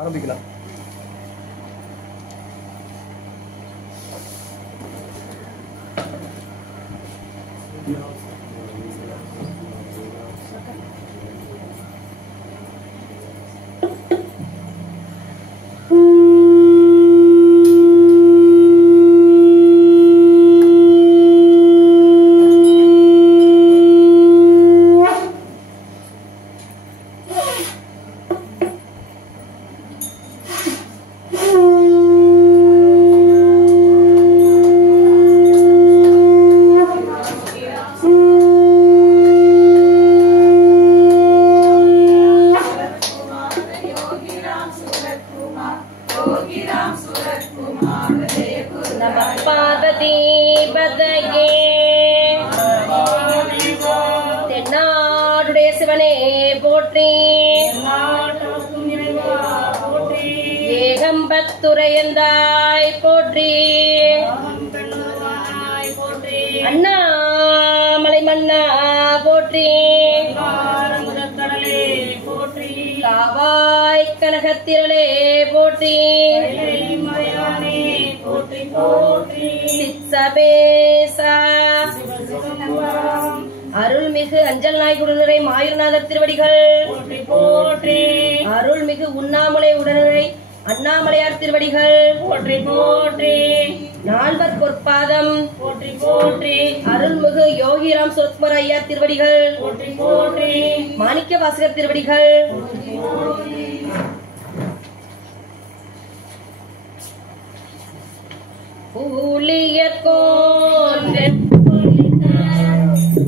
ஆரம்பிக்கலாம். தென்னாடுடைய சிவனே போற்றி, ஏகம்பத்துரையந்தாய் போற்றி, அண்ணாமலை மன்னா போற்றி, காவாய் கனகத்திரளே போற்றி, சித்சபேசா அருள்மிகு அஞ்சல் நாய்குடனுரை மாயூரநாதர் திருவடிகள் போற்றி, அருள்மிகு உண்ணாமலை உடனுரை அண்ணாமலையார் திருவடிகள் போற்றி போற்றி, நால்வர் பொற்பாதம் போற்றி போற்றி, அருள்மிகு யோகிராம் சுரத்குமார் ஐயா திருவடிகள் போற்றி போற்றி, மாணிக்க வாசகர் திருவடிகள்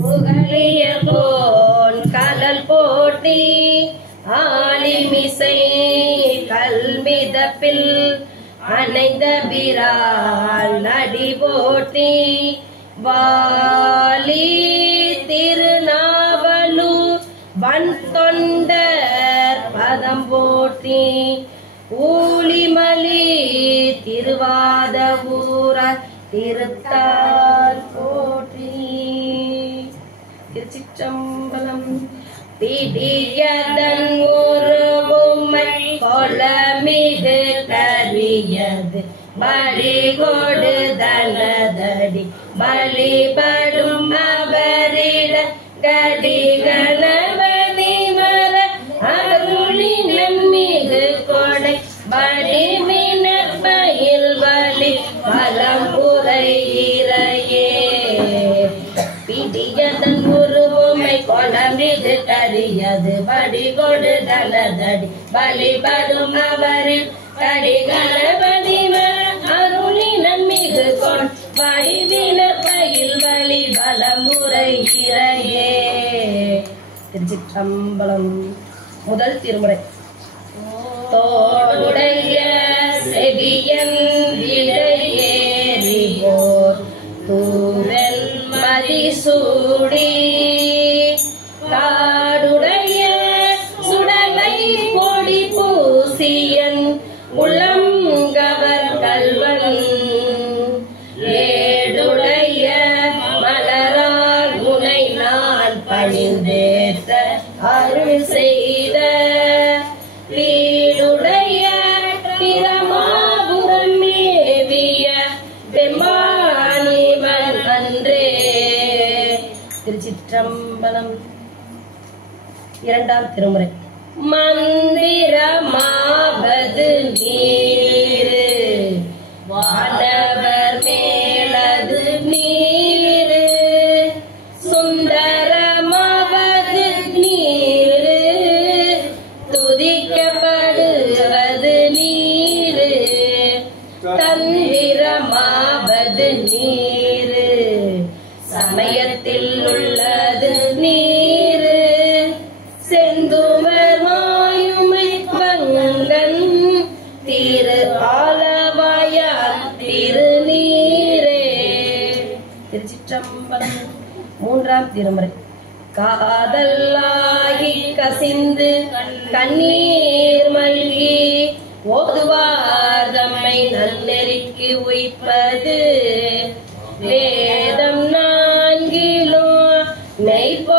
புகழியர்கோன் கலல் போற்றி, ஆலிமிசை கல்மிதப்பில் அணைந்த பிரால் நடி போற்றி, வாலி திருநாவலூர் வன் தொண்டர் பதம் போற்றி, ஊழிமலி திருவாத ஊர திருத்தால் போற்றி. திருச்சிற்றம்பலம். பிடியதன் உருவுமை கொளமிகு கரியது பலி கொடு தனதடி பலிபடும் அவரிட கடி கணபதி மர அருளி நம்மிகு கொடை படி வினற்பயில் வலி பலம் உரையிறையே. பிடியதன் உருவுமை கொளமிகு கரியது படி கொடு தனதடி பலிபடும் அவரில் கடி கணபதி மர அருளி நம்மிகு கொடை படி வினற்பயில் வலி பலம் உரையிறையே. திருச்சிற்றம்பலம். முதல் திருமுறை. தோடுடைய செவியன் இடையேறி போர் தூவெல் மதிசூடி, காடுடைய சுடலை பொடி பூசியன் உள்ளங்கவர் கல்வன், ஏடுடைய மலரால் முனை நான் பணிந்தேத்த அருள் செய்த, வீடுடைய பிரமாபுரம் மேவிய பெம்மானிவன் அன்றே. திருச்சிற்றம்பலம். இரண்டாம் திருமுறை. மந்திரமாவது நீரு வானவர் மேலது நீரு, சுந்தரமாவது நீரு துதிக்கப்படுவது நீரு, தந்திரமாவது நீரு சமயத்தில் உள்ளது நீரு, செந்துவர் மாயுமை வங்கன் திரு ஆலவாயார் திருநீரே. திருச்சிற்றம்பலம். மூன்றாம் திருமுறை. காதல்லாகி கசிந்து கண்ணீர் மல்கி ஓதுவார் தம்மை நன்னெறிக்கு உய்ப்பது, வேதம் நான்கிலும் மெய்ப்பொருளாவது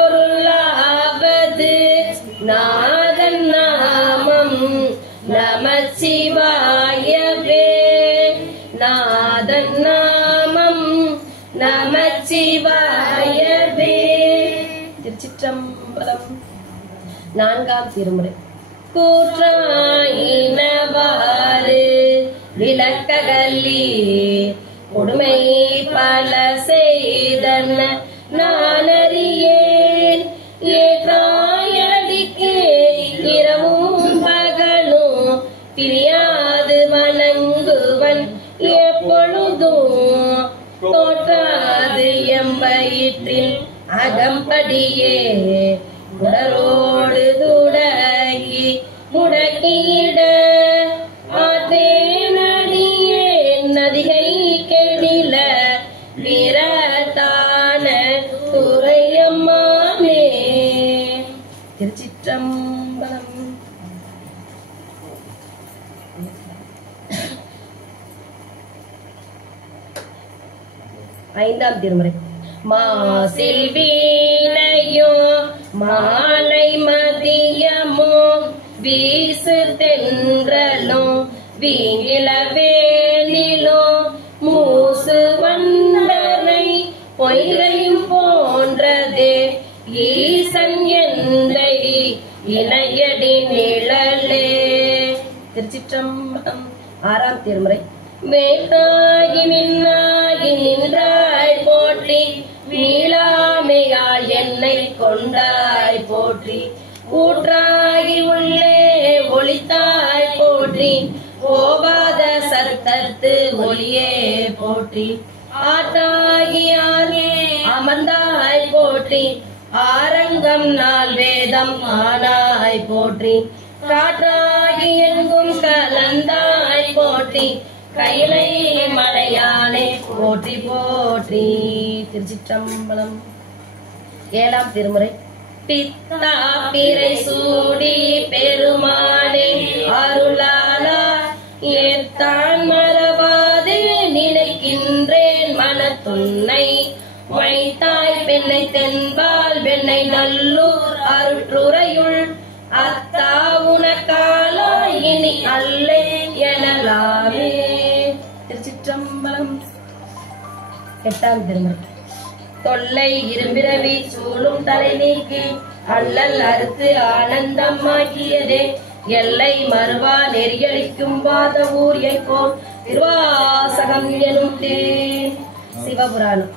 நாதன் நாமம் நம நமச்சிவாயவே. நாதன் நாமம் நமச்சிவாயவே. திருச்சிற்றம்பலம். நான்காம் திருமுறை. கூற்றாயினவாறு விளக்ககல்லி கொடுமை பல செய்தன நானறியேன். ஏற்றாயடிக்கே இரவும் பகலும் பிரியாது வணங்குவன் எப்பொழுதும் தோற்றாது எம்பயிற்றின் அகம்படியே உடரோடு துடக்கி முடக்கியிட ஆத்தேனடியே நதிகை கெடில வீரத்தான துரையம்மானே. திருச்சிற்றம்பலம். ஐந்தாம் திருமுறை. மாசில் வீணையோ மாலை மதியமோ வீசு தென்றலோ வீங்கில வேலிலோ மூசு வண்டனை பொய்கையும் போன்றதே ஈசன் எந்தை இணையடி நிழலே. திருச்சிற்றம்பலம். ஆறாம் திருமுறை. வேட்டாகி மின்னாகி நின்றாய் போற்றி மீளாமையால் என்னை கொண்டாய் போற்றி ஊற்றாகி உள்ளே ஒளித்தாய் போற்றி ஓவாத சத்தத்து ஒளியே போற்றி ஆட்டாகியாரே அமர்ந்தாய் போற்றி ஆரங்கம் நாள் வேதம் ஆனாய் போற்றி காற்றாகி எங்கும் கலந்தாய் போற்றி கைலை மலையானே போற்றி போற்றி. திருச்சிற்றம்பலம். ஏழாம் திருமுறை. பித்தா பிறை சூடி பெருமானே அருளாலா ஏத்தான் மறவாதே நினைக்கின்றேன் மனத்துன்னை வைத்தாய் பெண்ணை தென்பால் வெண்ணை நல்லூர் அருற்றுறையுள் அத்தா உனக்காலோ இனி அல்லே எனலாமே. திருச்சிற்றம்பலம். எட்டாம் திருமுறை. தொல்லை இரும்பிரவி சூழும் தலை நீக்கி அல்லல் அறுத்து ஆனந்தமாக்கியதே எல்லை மறுவா நெறியளிக்கும் வாத ஊரியை போல் திருவாசகம் எனும் தேன். சிவபுராணம்.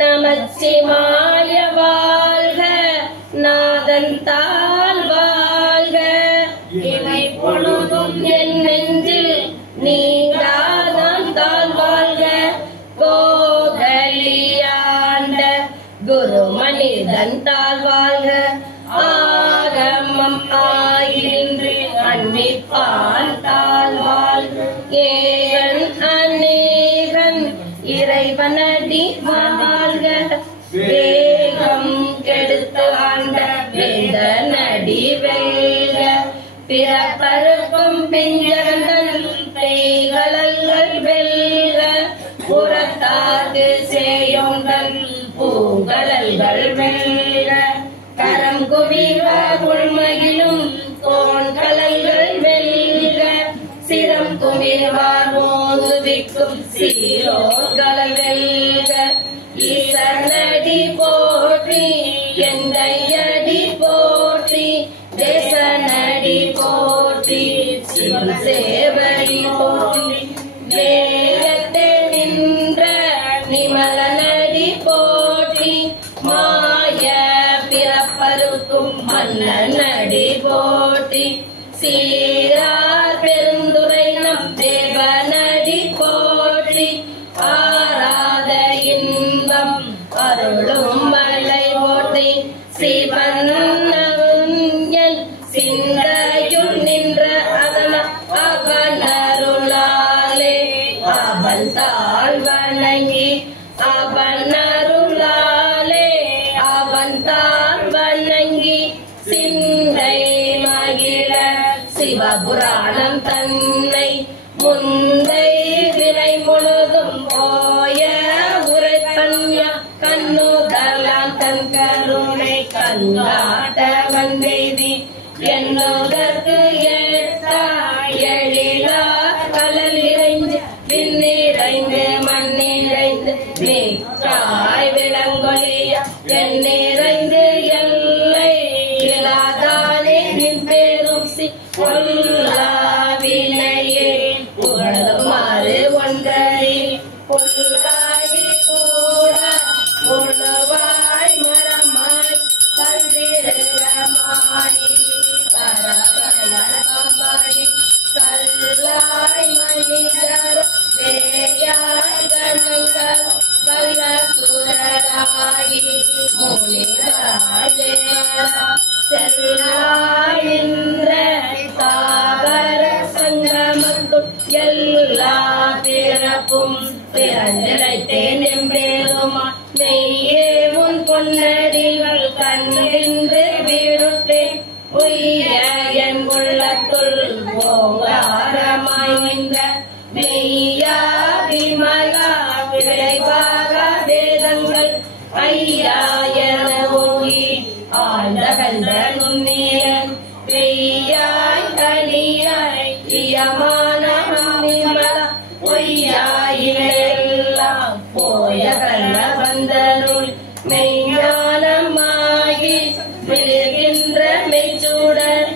நமச்சிவாய வாழ்க நாதன் தாழ் வாழ்க இவை பொழுதும் என் நெஞ்சில் நீங்காதான் தாழ் வாழ்க கோகலியாண்ட குரு மனிதன் தாழ் வாழ்க ஆகமம் ஆயின்று அன்பிப்பான் தாழ் வாழ்க ஏகன் அநேகன் இறைவனடி வாழ்க வேகம் கெடுத்து ஆண்ட வேத நடி வெல்க பிறப்பருக்கும் பிஞ்சகந்தன் பேய்களல்கள் வெல்க புறத்தாக்கு சேயோங்கள் பூங்கடல்கள் வெல்க கரம் குவிவ உள்மகிழும் தோன்கலல்கள் வெல்க சிரம் குவிவார் ஓதுவிக்கும் சீரோன்கள் வெல்க ஈசனடி போற்றி எந்தையடி போற்றி தேசனடி போற்றி சிவன் சேவடி போற்றி வேகத்தே நின்ற நிமலனடி போற்றி மாய பிறப்பருக்கும் மன்னனடி போற்றி சீரார் பெருந்துரை நம் தேவனடி போற்றி ஆராத இன்பம் அருளும் மலை போற்றி சிவன் சிந்தையுள் நின்ற அவன் அருளாலே அவன் தாழ் வணங்கி அவன் அருளாலே அவன் தாழ் வணங்கி சிந்தை மகிழ சிவபுராணம் தன்னை முந்தை வினை முழுதும் போய உரைப்பன்ய கண்ணுதலாம் தன் கருணை கண்ணாட்ட வந்தேதி என்னுதற்கு ஏற்ற என் நிறைந்து எல்லை இல்லாதானே நின் பெரும் கொல்லாவினையே புகழுமாறு ஒன்றறி பொல்லாகி கூட முழுவாய் மரமாய் பல்விரமாய் பரபரமாய் கல்லாய் மனிதர் பேயாய் கணங்கள் வல்ல சுரராகி முனிவராய் செல்லாயின்ற தாவர சங்கமத்துள் எல்லா பிறப்பும் பிறந்திழைத்தேன் எம்பேருமா மெய்யே உன் பொன்னடிகள் கண்டின்று விடுத்தேன் உய்ய என் உள்ளத்துள் ஓங்காரமாய் நின்ற மெய்யா விமலா விளைவாக வேதங்கள் ஐயா என ஓங்கி ஆண்ட கண்ட நுண்ணியன் பெய்யாய் தனியாய் இயமான விமலா பொய்யாயிலெல்லாம் போய கள்ள வந்தருள் மெய்ஞானமாகி விழுகின்ற மெய்ச்சூடர்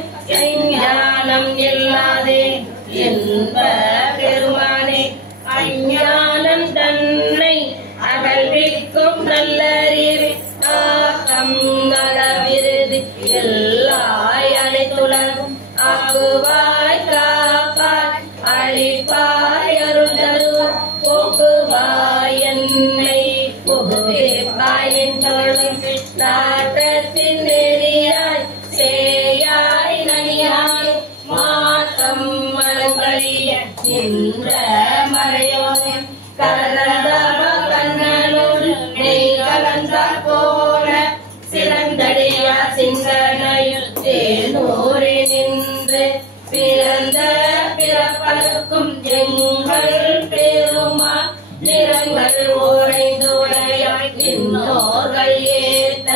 ஞானம் இல்லாதே என்ப பெருமானே அஞ்ஞானம் தன்னை அகழ்விக்கும் நல்லறிவு ஆக்கம் நலவிருது எல்லாய் அனைத்துலகும் ஆகுவாய் காப்பாய் அழிப்பாய் அருள்தருவாய் போக்குவாய் என்னை புகுவிப்பாய் என்றொழும் நாட்டத்தின் நெறியாய் சேயாய் நனியாய் மாற்றம் மலங்களிய நின்ற மறையோனே கரதம கண்ணனோடு நெய் கலந்தார் போல சிறந்தடியா சிந்தனையில் தேனூரி நின்று பிறந்த பிறப்பதற்கும் எங்கள் பெருமா நிறங்கள் உடைந்துடையாய் இன்னோர்கள் ஏத்த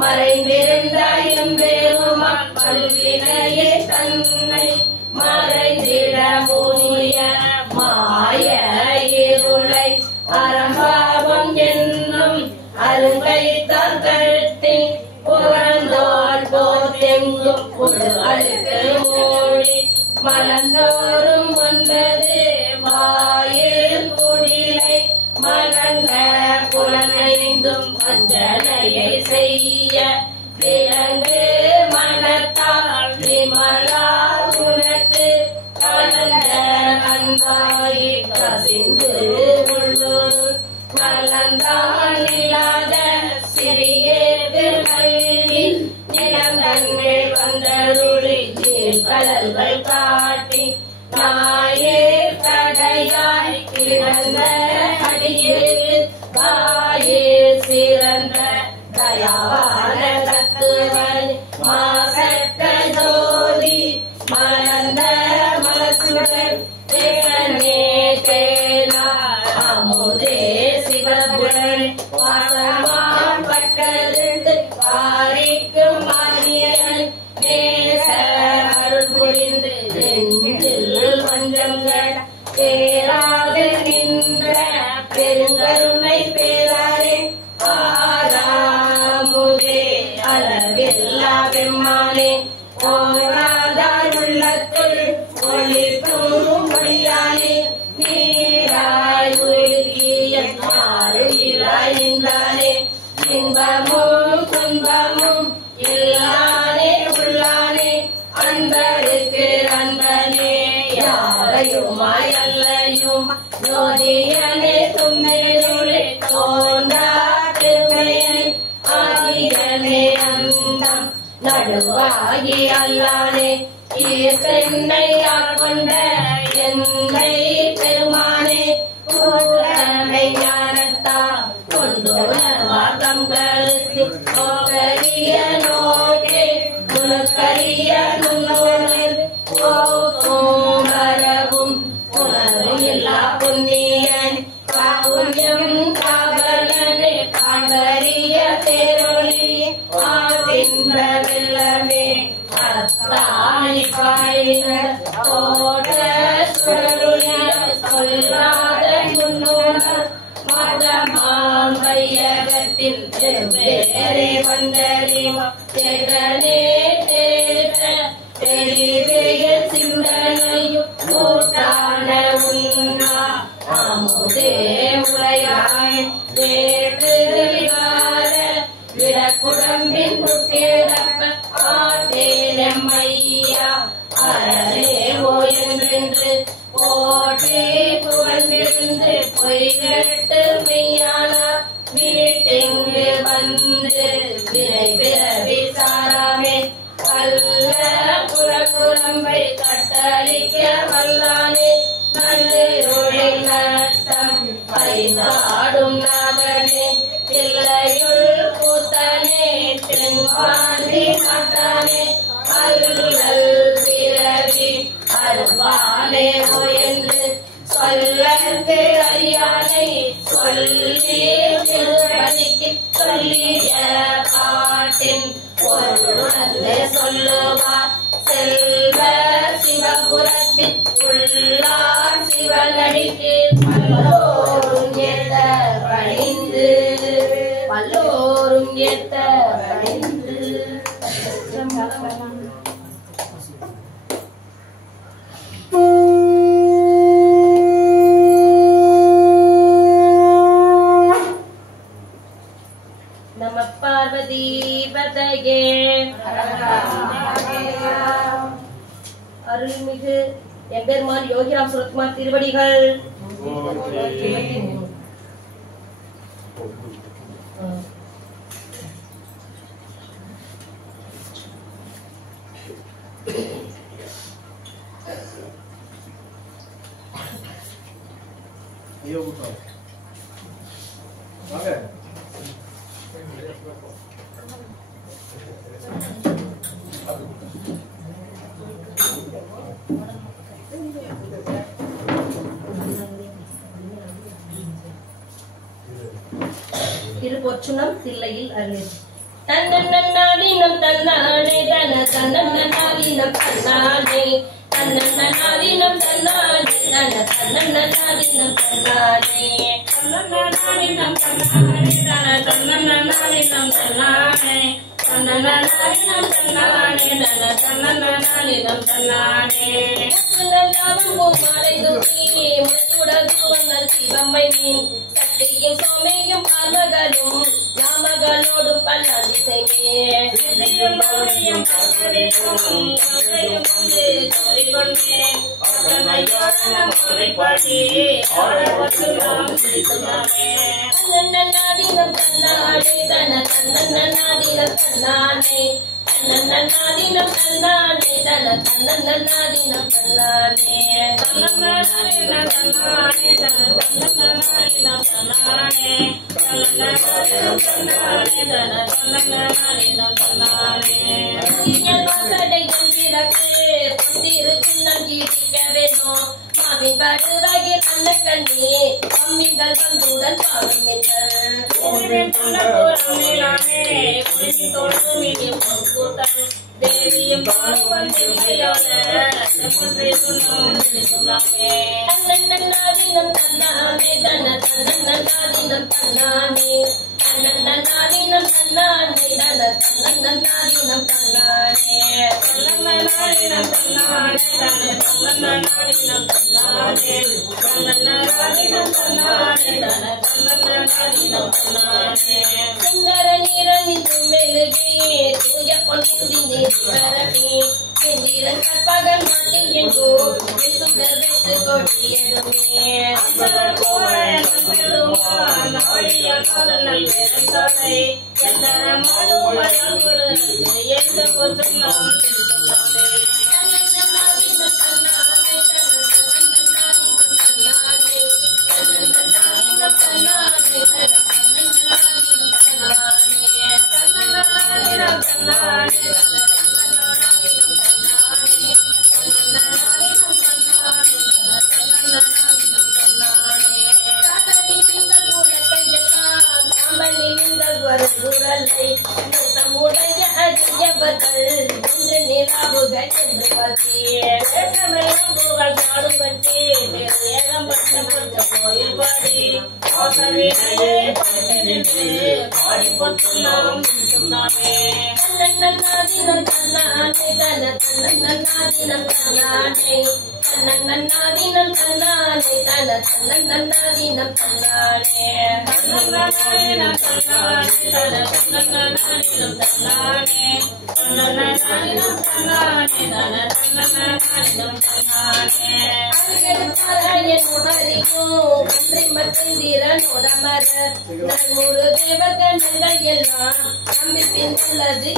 மறைந்திருந்த எம்பெருமா பல்வினையே தன்னை மறைந்திட மூய மாய இருளை அறம்பாவம் என்னும் அருங்கைத்தான் கழுத்தில் புறந்தோல் போத்தெங்கும் புழு அழுக்கு மூடி மலர்ந்தோறும் வந்தது வாயில் குடிலை மலங்க புலனைந்தும் வஞ்சனையை செய்ய விலங்கு மனத்தால் விமலா உனக்கு கலந்த அன்பாயி கசிந்து உள்ளூர் மலர்ந்தான் இல்லாத சிறியேற்று கல்வி நிலந்தன்மேல் வந்தருளி கடல்கள் காட்டி நாயே கடையாய் கிடந்த அடியில் காயே சிறந்த தயாவான தத்துவன் மாசற்ற ஜோதி மலர்ந்த மலசுடன் தேசனே தேனா அமுதே சிவபுரன் வாசமான் பட்டது பாரிக்கும் மாரியன் நேச அருள் புரிந்து நெஞ்சில் வஞ்சங்கள் பேராது நின்ற பெருங்கருணை பேராரே ஆராமுதே அளவில்லா பெம்மானே ஓராதார் உள்ளத்துள் ஒளிக்கும் மொழியானே நீராய் உருகிய மாறுயிராய் நின்றானே இன்பமும் துன்பமும் இல்லானே உள்ளானே அன்பருக்கு அன்பனே யாரையுமாய் அல்லையும் ஜோதியனே தும்மேருளே தோன்றா பெருமையை ஆதியனே அந்தம் நடுவாகி அல்லானே ஈசென்னை ஆட்கொண்ட என்னை பெருமானே கூறமை ஞானத்தா கொண்டுணர்வாதம் கருத்து போகரிய நோக்கே உனக்கரிய நுண்ணோனர் போகும் வரவும் உணர்வும் இல்லா புண்ணியன் காவுயம் காவலனே காண்பரிய பேரொழி ஆவின்ப வெள்ளமே அத்தாணி பாயின ஓட சுடருளிய சொல்லாத முன்னோட மதமாம் வையகத்தின் வேறே வந்தறிவா தேடனே தேட தெளிவேய சிந்தனையும் கூட்டான உண்ணா அமுதே உரையாய் வேறு விகார விடக்குடம்பின் குட்டிடப்ப ஆட்டேனம்மையா அறேவோ என்றென்று போற்றி புகழ்ந்திருந்து பொய்கட்டு மெய்யான வீட்டிங்கு வந்து வினை பிறவி சாராமே கல்ல புறக்குழம்பை கட்டளிக்க வல்லானே நள்ளிருளில் நட்டம் பைதாடும் நாதனே பிள்ளையுள் கூத்தனே தென்பாண்டி நாட்டானே அல்லல் பிறவி அருவானே என்று சொல்லற்கு அறியானை சொல்லி திருப்பதிக்கு சொல்லிய பாட்டின் பொருளே சொல்லுவார் செல்வ சிவபுரத்தின் உள்ளார் சிவனடிக்கு பல்லோரும் ஏத்த பணிந்து பல்லோரும் ஏத்த பணிந்து நம பார்வதி பதையே அருள்மிகு எம்பெருமான் யோகிராம் சுரத்குமார் திருவடிகள் திருப்பொற்றுணம் தில்லையில் அருள் தன்னன்னாலினம் தன்னானே தன தன்னன்னாலினம் தன்னானே தன்னன்னாலினம் தன்னானே தன தன்னன்னாலினம் தன்னானே தன்னன்னாலினம் தன்னானே தன தன்னன்னாலினம் தன்னானே தன்னன்னாலினம் தன்னானே தன தன்னன்னாலினம் தன்னானே நல்லாவும் பூமாலை தூக்கி முத்துடல் சிவம்மை மீன் சக்தியும் சோமையும் பார்மகளும் நாமகளோடும் பல்லாதிசையே தன்னன்னாதினம் தன்னானே தன தன்னன்னாதினம் தன்னானே தன்னன்னாதினம் தன்னானே தன தன்னன்னாதினம் தன்னானே தன்னன்னாதினம் தன்னானே தன தன்னன்னாதினம் தன்னானே தன்னன்னாதினம் தன்னானே தன தன்னன்னாதினம் தன்னானே இயல் வாசடை கொண்டிருக்கு கொண்டிருக்கும் நம் கீழிக்க வேணும் மாவின் படுவாகி அன்னக்கண்ணே அம்மிங்கள் வந்துடன் பாவமிங்கள் தேவியும் தன்னன்னாதினம் தன்னானே தன தன்னன்னாதினம் தன்னானே தன்னன்னாதினம் தன்னானே தன தன்னன்னாதினம் தன்னானே தன்னன்னாதினம் தன்னானே தன தன்னன்னாதினம் தன்னானே தன்னன்னாதினம் தன்னானே தன தன்னன்னாதினம் தன்னானே சுந்தர நீரனின் மெழுகே தூய பொன்னின் நீரவே எந்திரன் கற்பகம் நாட்டில் எங்கோ சுந்தர் வைத்து கொடியடுமே பாசவினையே பறித்து நின்று பாடி போற்றும் நாம் நாமே தன்னன்னாதினம் தன்னானே தன தன்னன்னாதினம் தன்னானே தன்னன்னாதினம் தன்னானே தன தன்னன்னாதினம் தன்னானே தன்னன்னாதினம் தன்னானே தன தன்னன்னாதினம் தன்னானே தன்னன்னாதினம் தன்னானே தன தன்னன்னாதினம் தன்னானே அருகெடுத்தாராயன் உணரிக்கும் ஒன்றை மத்திந்திரன் உடமர நன்முரு தேவகணங்கள் எல்லாம் நம்பி பின்னுள்ளது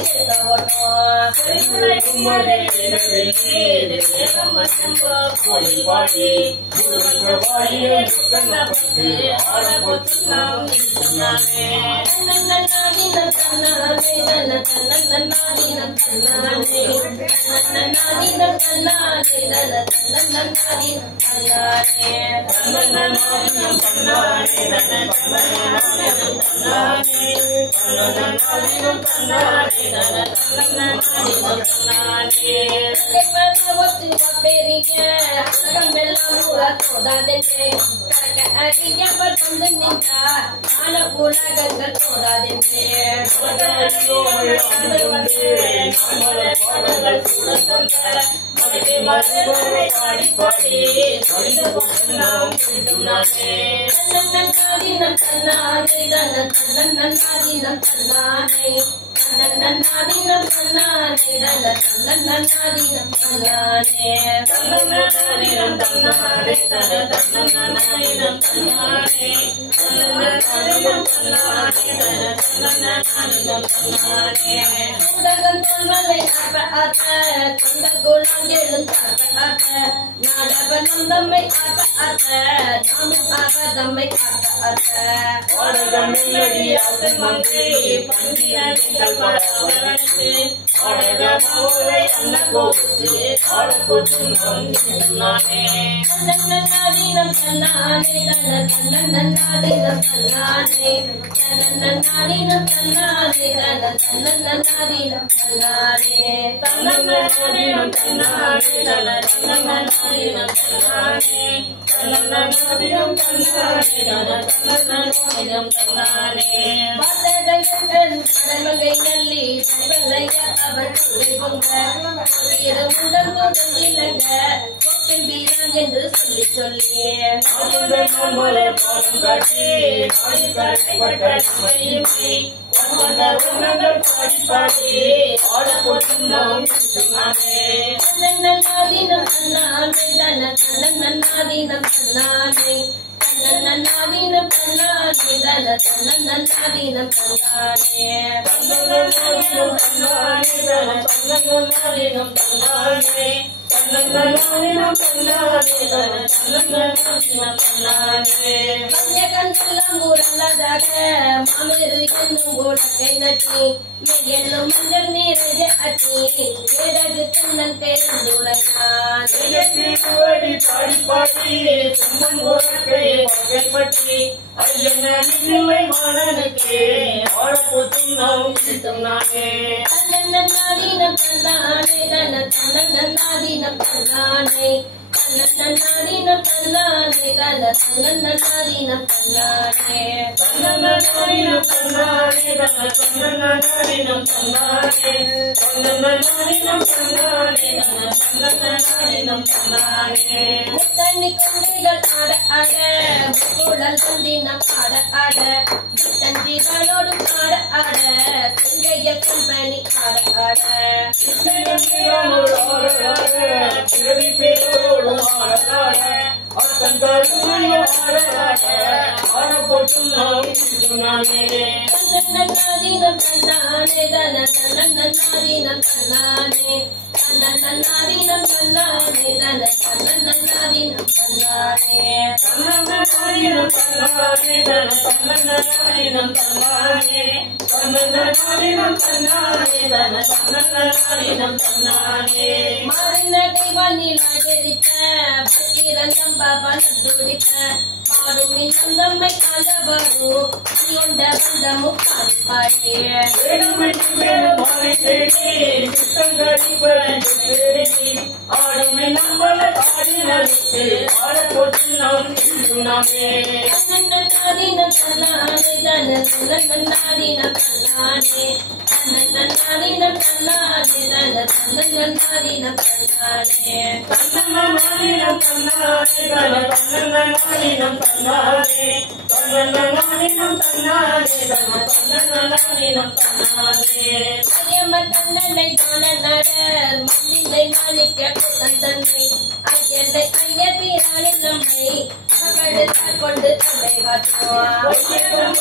தன்னாதினம் தன்னானே தன தன்னாதினம் தன்னானே தன்னாதினம் தன்னானே தன தன்னாதினம் தன்னானே தன்னாதினம் தன்னானே தன தன்னாதினம் தன்னானே தன்னாதினம் தன்னானே தன தன்னாதினம் தன்னானே ஐயம்ம தன்னனை தானநட மல்லிகை மாணிக்க தந்தனை ஐயனை ஐயபிரானே நம்மை மகடுத்தால் கொண்டு தந்தை காட்டுவார்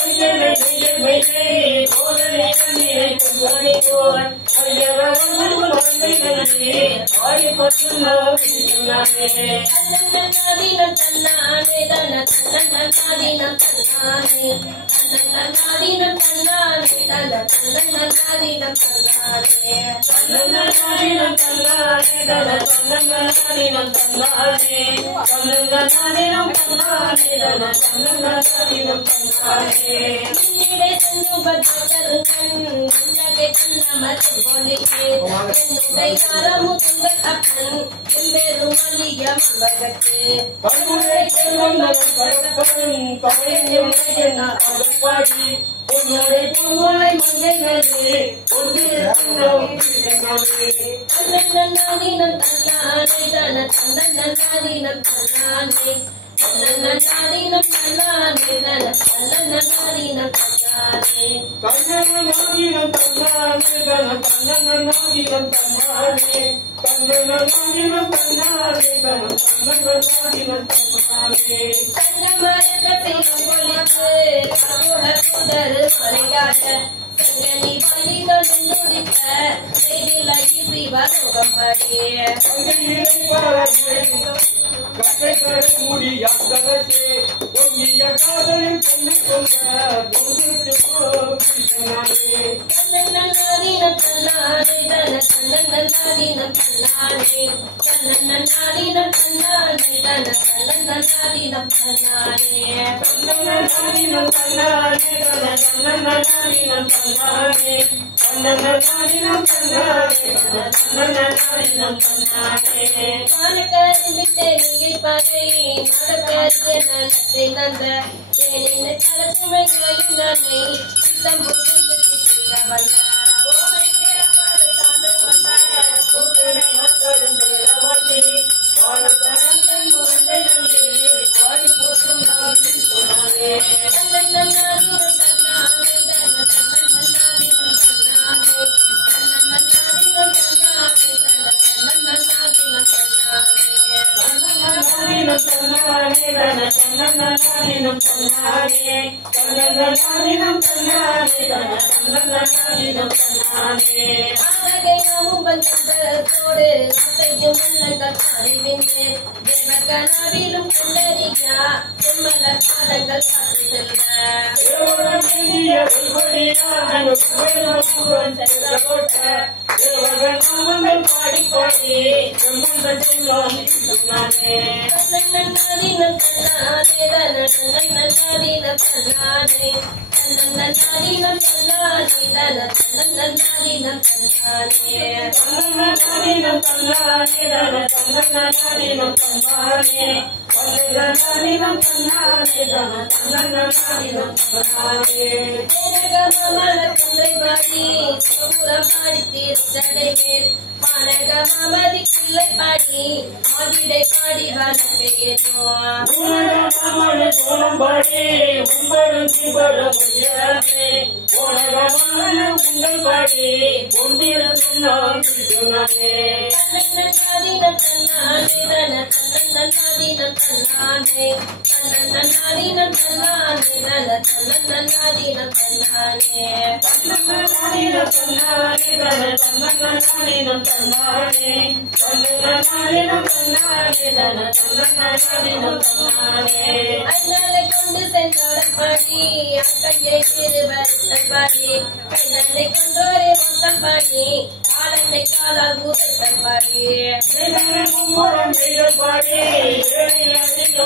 ஐயனை ஐயமையே கோடலை கண்ணீரை கொண்டனை போல் ஐயவன் மந்தைகளே ஆடி பற்றுனோம் நானே தன்னதினம் தன்னானே தன தன்னதினம் தன்னானே தன்னதினம் தன்னானே தன தன்னதினம் தன்னானே தன்னதினம் தன்னானே தன தன்னதினம் தன்னானே தன்னதினம் தன்னானே தன தன்னதினம் தன்னானே நின்னிடை சென்று பக்தர்கள் உலகை தன்னமர் போலியே என்னுடைய யாரமு துங்கள் அப்பன் எம்பெரும் அலியம் அவருக்கு கண்முறை செல்வம் நகர்ப்பன் கவையும் பாடி உன்னுடைய பூமலை மங்கைகளே ஒன்றிருக்கின்றோம் தன்னதினம் தன்னானே தன தன்னதினம் தன்னானே தன்னதினம் தன்னானே தன தன்னதினம் தன்னானே தன்னதினம் தன்னானே தன தன்னதினம் தன்னானே தன்னதினம் தன்னானே தன தன்னதினம் தன்னானே தன்னமரத்தை ஒளித்து சுடர் மறையாட சங்கனி வலிகள் நுடிக்க செய்திலை சிவலோகம் படியே முடியாதே ஒன்றிய காதலில் பொண்ணு தன்னதினம் தன்னானே தன தன்னதினம் தன்னானே தன்னதினம் தன்னானே தன தன்னதினம் தன்னானே தன்னதினம் தன்னானே தன தன்னதினம் தன்னானே தன்னதினம் தன்னானே தன தன்னதினம் தன்னானே கானகரிமித்தே நீங்கை பகை நடக்கருது நலத்தை தந்த ஏனின கலசுமை நோயும் நானே சித்தம் புகுந்து கிட்டுவல்ல ஓமை பிறப்பாடு தாண்டு வந்த கூட்டனை மக்களும் தேவவந்தே வாழ்த்தனங்கள் முரண்டை நன்றே வாடி போற்றும் நாம் சொன்னாரே தன்னதினம் தன்னானே தன தன்னதினம் தன்னானே தன்னதினம் தன்னானே தன தன்னதினம் தன்னானே தன்னதினம் தன்னானே தன தன்னதினம் தன்னானே தன்னதினம் தன்னானே தன தன்னதினம் தன்னானே ஆனகை நாமும் வந்தோடு அசையும் மன்னங்கள் அறிவிந்து தேவகனாவிலும் கண்டறியா செம்மலர் பாதங்கள் காத்து செல்ல தேவகனாமங்கள் பாடி பாடி தன்னதினம் தன்னானே தன தன்னதினம் தன்னானே தன்னதினம் தன்னானே தன தன்னதினம் தன்னானே தன்னதினம் தன்னானே தன தன்னதினம் தன்னானே தன்னதினம் தன்னானே தன தன்னதினம் தன்னானே தேனகமலர் குன்றை பாடி சூரம் பாடி தீர்த்தடை மேல் மானக மாமதி கிள்ளை பாடி மாதிடை பாடி வனப்பேதோ கோலம் பாடி உம்பரும் சிம்பரும் உயரமே கோலகமான உங்கள் பாடி கொண்டிருந்தோம் சொன்னானே தன்னதினம் தன்னானே தன தன்னதினம் தன்னானே தன்னதினம் தன்னானே தன தன்னதினம் தன்னானே தன்னதினம் தன்னானே தன தன்னதினம் தன்னானே தன்னதினம் தன்னானே தன தன்னதினம் தன்னானே அண்ணலை கொண்டு சென்றோர் பாடி அக்கையை திருவருத்தல் பாடி கைதலை கொன்றோரே மொத்தம் பாடி காலனை காலால் ஊதல் பாடி கும்பரம் செய்தல் பாடி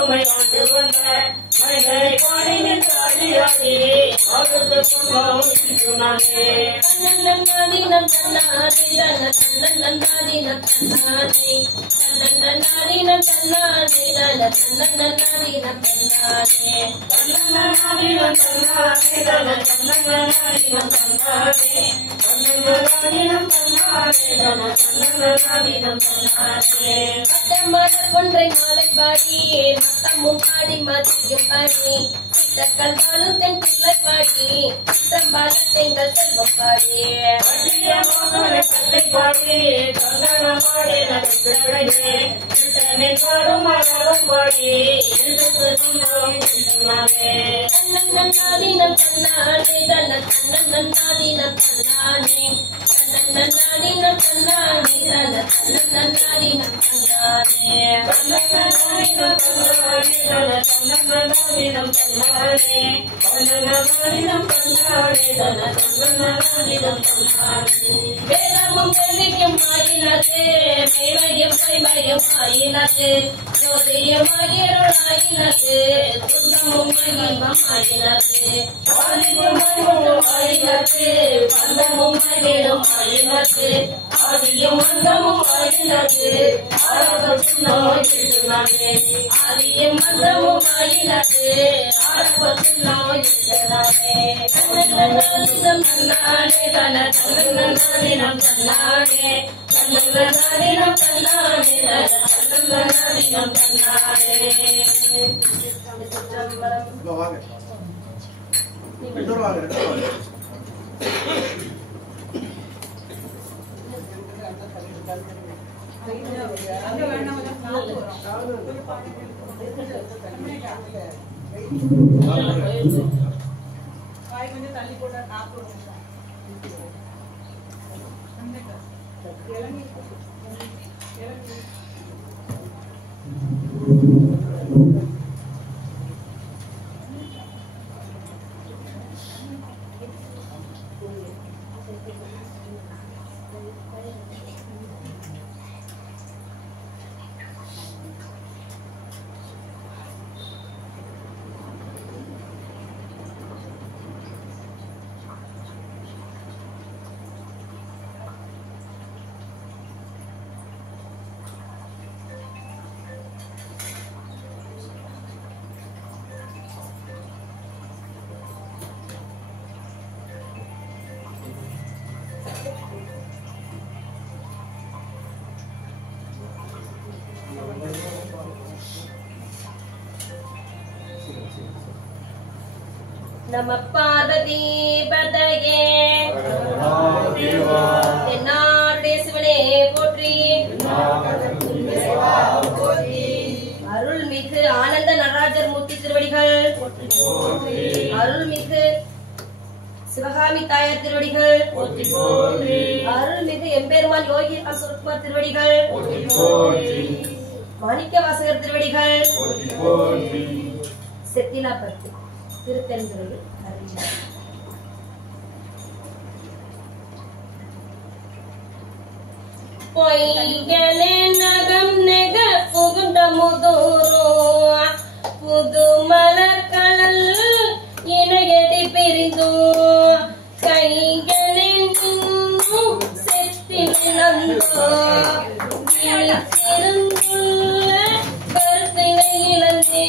உமை ஆண்டு கொண்ட மனிதனை பாடினின் தாடியாடி ஆகத்து பொன்னாவும் சிந்துனானே தன்னன்னாதீனம் தன்னாதீனம் தன்னன்னாதீனம் தன்னாதே தன்னன்னாதீனம் தன்னாதீனம் தன்னன்னாதீனம் தன்னாதே தன்னன்னாதீனம் தன்னாதீனம் தன்னன்னாதீனம் தன்னாதே தன்னன்னாதீனம் தன்னாதீனம் தன்னாதே மலர் கொன்றை மாலை பாடி மத்தமும் பாடி மதியும் பாடி சித்தக்கள் நாளும் தென் பிள்ளை பாடி சித்தம்பால செங்கல் செல்வம் பாடி பாடி கங்கணம் பாடி நடுக்கடையே பாடும் மரம் பாடி தன்னன்னாதீனம் தன்னாதே தன்னன்னாதீனம் தன்னாதே தன்னன்னாதீனம் தன்னாதே தன்னன்னாதீனம் தன்னாதே வேதமும் வேள்வியும் ஆயினது மேன்மையும் கைமையும் ஆயினது ஜோதியமாகியருள் ஆயினது துன்பமும் மகிமம் ஆயினது ஆயினது பந்தமும் மகிழும் ஆயினது ஆதியும் அந்தமும் ஆயினது ஆதியும் அந்தமும் ஆயினது ஆரம்பத்து நோய் தன்னன்னாதீனம் தன்னானே தன்னன்னாதீனம் தன்னானே தன்னன்னாதீனம் தன்னானே தன்னன்னாதீனம் தன்னானே. நம பார்வதி பதயே தென்னாடுடைய சிவனே போற்றி. அருள்மிகு ஆனந்த நடராஜர் மூர்த்தி திருவடிகள், அருள்மிகு சிவகாமி தாயார் திருவடிகள், அருள்மிகு எம்பெருமான் யோகி சுரத்குமார் திருவடிகள், மாணிக்க வாசகர் திருவடிகள், செத்திலாபத்து திருத்தென்றுவது பொய்யனே நகம் நெக புகுந்த முதுரோ புது மலர் கடல் இணையடி பிரிந்தோ கையனே செத்தி விளந்தோ திருந்துள்ள கருத்தினை இழந்தே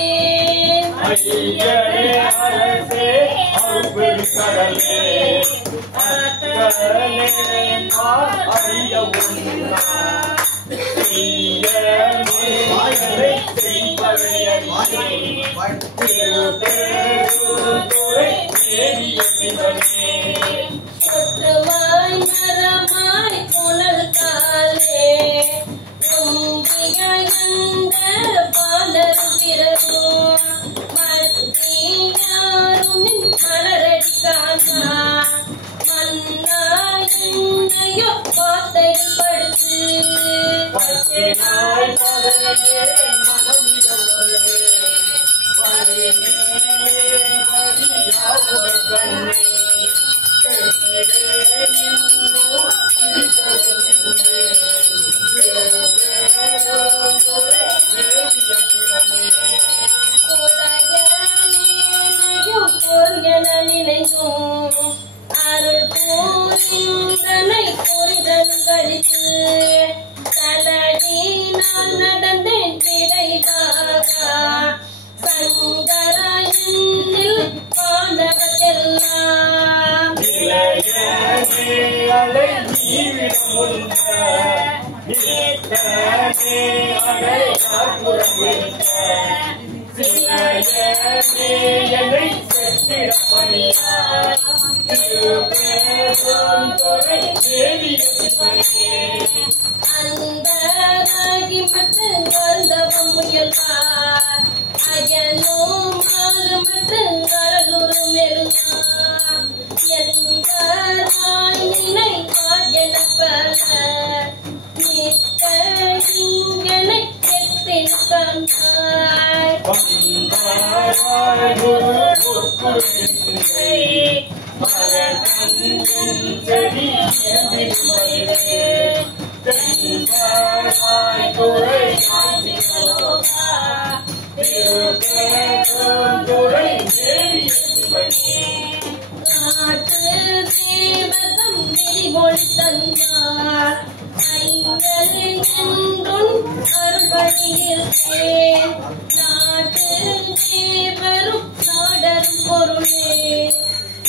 சொட்டுமாய் மரமாய் புனல் காலே உம்பியந்த பாலர் பிறகு மத்தியாரும் மலரடி காணா மன்னாயோ வார்த்தைகள் படுத்து அந்தராகி மற்ற வாழ்ந்தவம் முயல்வார் அயனோ மாறு மற்ற அழகுரு மெருந்தார் எந்தாய் நினைவார் எனப்பல நிற்க இங்கனை கெட்டின் தந்தாய் காட்டு தேவதம் விரிமொழி தந்தார் ஐங்கள் என்றும் அருள்வழியிருக்கேன் நாட்டு தேவரும் நாடரும் பொருளே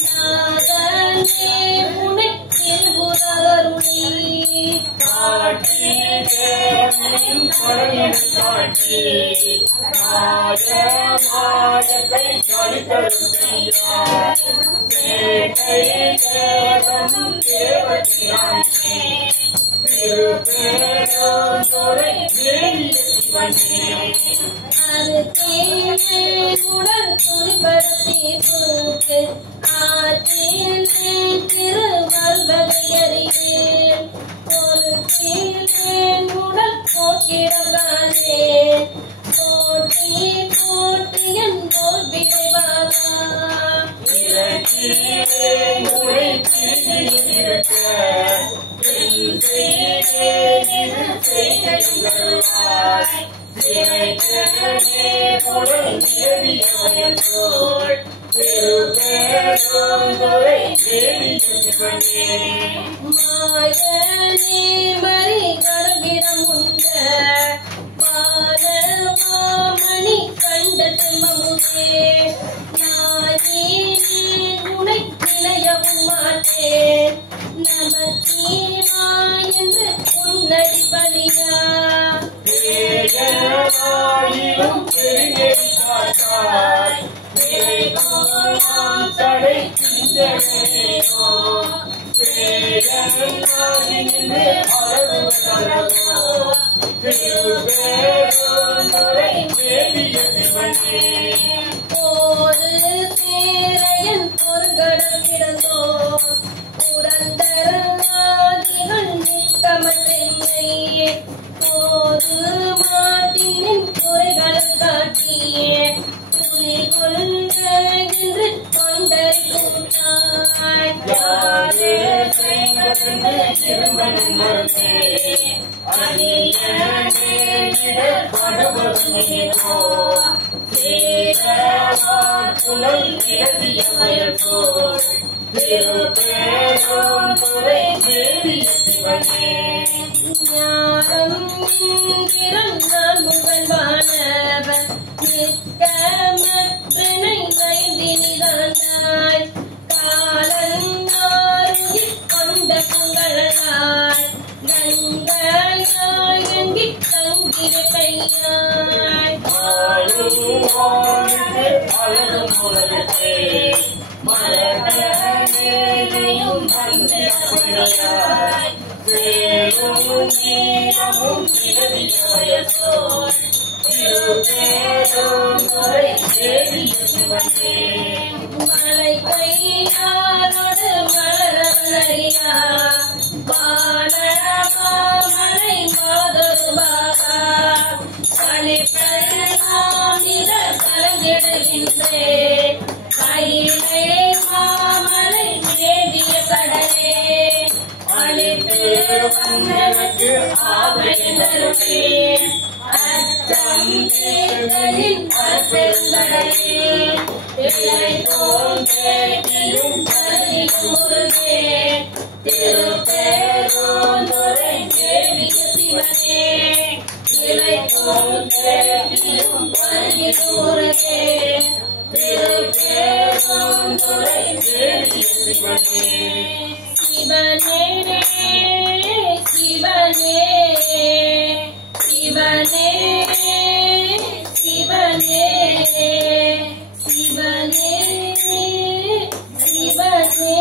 நாதனே உனை திருபுரருளி உடல் துணிபடுத்தி கொடுத்து ஆற்றில் திருவள்ளுவரையறியேன் உடல் போக்கிடங்கானே போட்டி போட்டி என்போல் விரைவாகா மாயனே மறி கடவிடம் உண்ட மாணவாமணி கண்ட துன்பமுதே நானே உனை நினையவும் மாட்டேன் நமச்சீவா என்று உன்னடி பணியா ஒரு சேரையன் ஒரு கடல் கிடந்தோ புரந்தராதிகள் நிற்கமற்றென்னை போது மாட்டினின் குறைகள் காட்டியே துணி கொண்ட என்று கொண்டறி கூட்டாய் யாரே செய்வதென்று திருமணம் மறுத்தே அணியனே இடர்படுவதுமேனோ சேரவாக்குழல் இறதிய மயல் போல் திருப்பேரும் துறை தேவிய சிவனே ஞானம் பிறந்தான் முகழ்வானவன் நிற்க மற்றனை நைந்தினிதானாய் காலந்தாருகிக் கொண்ட புகழாய் நங்காய் எங்கித் தங்கிட கையாய் அழகும் உலகத்தே மலர்களையும் வந்தியாய் சேரும் நீளமும் இரவிய வயசோர் திருப்பேரும் துறை தேவிய சிவனே மலை கையாரோடு மலரவனறியா பாலமாமலை மாதருபாகா களிப்பெருமாமிர கலந்திடுகின்றேன் கையிலே மாமலை தேவிய கடலே அழித்து வந்தவர்க்கு ஆபையினருமே அச்சம் தேர்தலின் அற்பெருந்தடலே பிள்ளை தோன்றேயும் கருதியும் முருகே திருப்பேரோந்துரை தேவிய சிவனே பிள்ளை தோன்றேயும் கருதியும் முருகே திருப்பேரோந்துரை தேவிய சிவனே சிவனே சிவனே சிவனே சிவனே சிவனே சிவனே.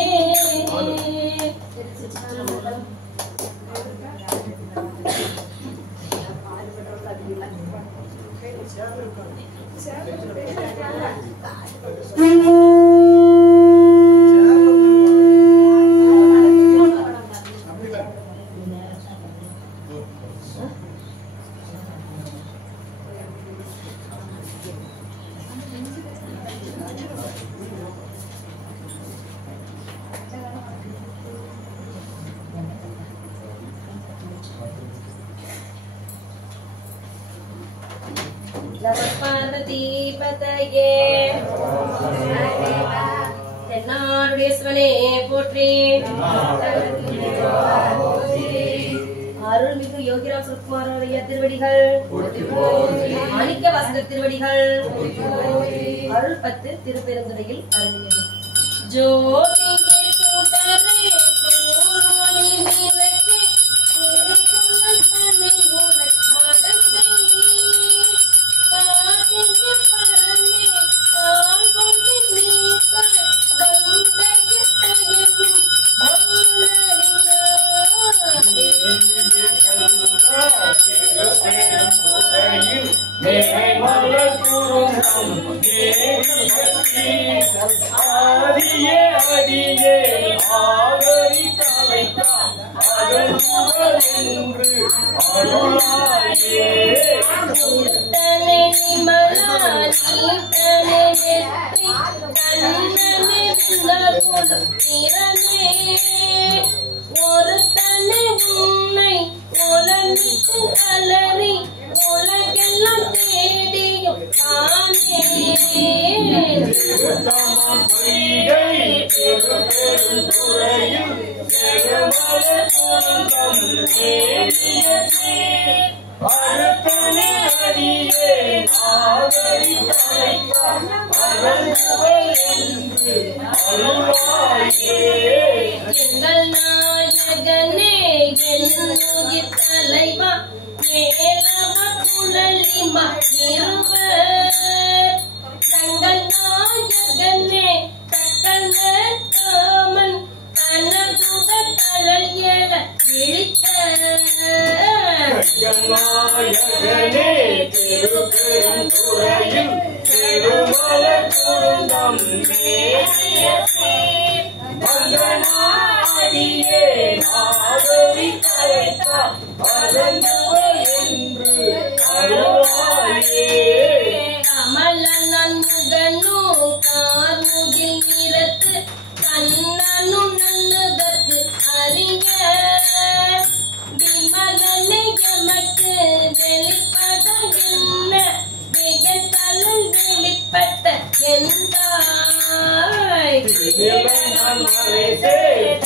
பார்வதிபதையே தென்னாடுடேஸ்வரனே போற்றி. அருள்மிகு யோகிராம் சுகுமார் ஐயா திருவடிகள், மாணிக்க வாசகர் திருவடிகள், அருள் 10 திருப்பெருந்துறையில் அருளியது. ஜோதியே சுடரே சூர்மணி விளக்கே உரிக்குள்ளல் தன்னை உனக் மடந்தை பாதிய பரமே தாங்கொண்டு நீசாய் வந்தைய தயனும் மௌனரியா ஆதியே அடியே ஆதரி தலைத்தான் அதன் என்று அருளாயே. தனே நிமலா நீதனே நெற்றி கண்ணனே விண்ணபுல திறனே ஒரு தனே உன்னை உலகிற்கு அலறி உலகெல்லாம் தேடியும் தானே எங்கள் நாயகனே என் உயிர் தலைவா மேலவ குழலிமா இருவர் தங்கள் நாயகனே தக்கன காமன் தனதுட கடல் எழ விழித்த நாயகனே திருப்பெருந்துறையில் திருமலர் குருந்தம் அடியே ஆதரி தலைத்தான் அதன் என்று அருளாயே. கமலனன் முகனு கார்முகில் நிறத்து கண்ணனு நன்னுதற்கு அறிய விமலனை எமக்கு வெளிப்பட என்ன வியந்தலன் வெளிப்பட்ட எந்தாய்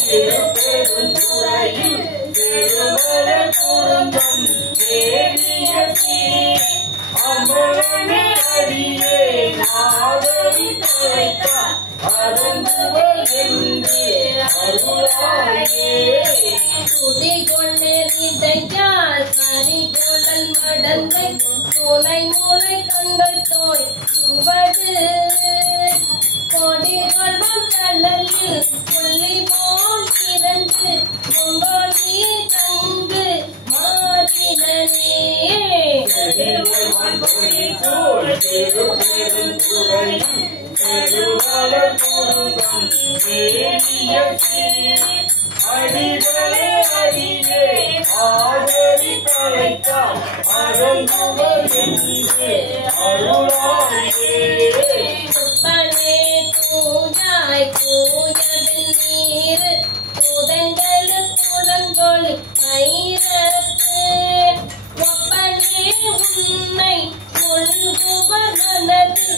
திருப்பெருந்துறையில் திருமலர் குருந்தம் அமரனே அடியே ஆதரி தலைத்தான் அதன் என்று அருளாயே. துதி கொள்ளெறிதையால் கரிகோளல் மடந்தை துணை மூளை கண்கள் தோய் சுவடு கொடிகொள்வம் கடலில் புள்ளி போல் இறந்து பொங்கோடி தங்கு மாறினே திருமலர் குருந்தம் அடிகளே அடியே ஆதரி தலைத்தான் அதன் என்று அருளாயே. பலே தூயாய் தூயவில் நீர் புதங்களுடன் கொளி மயிரத்து ஒப்பனே உன்னை உள்குவனது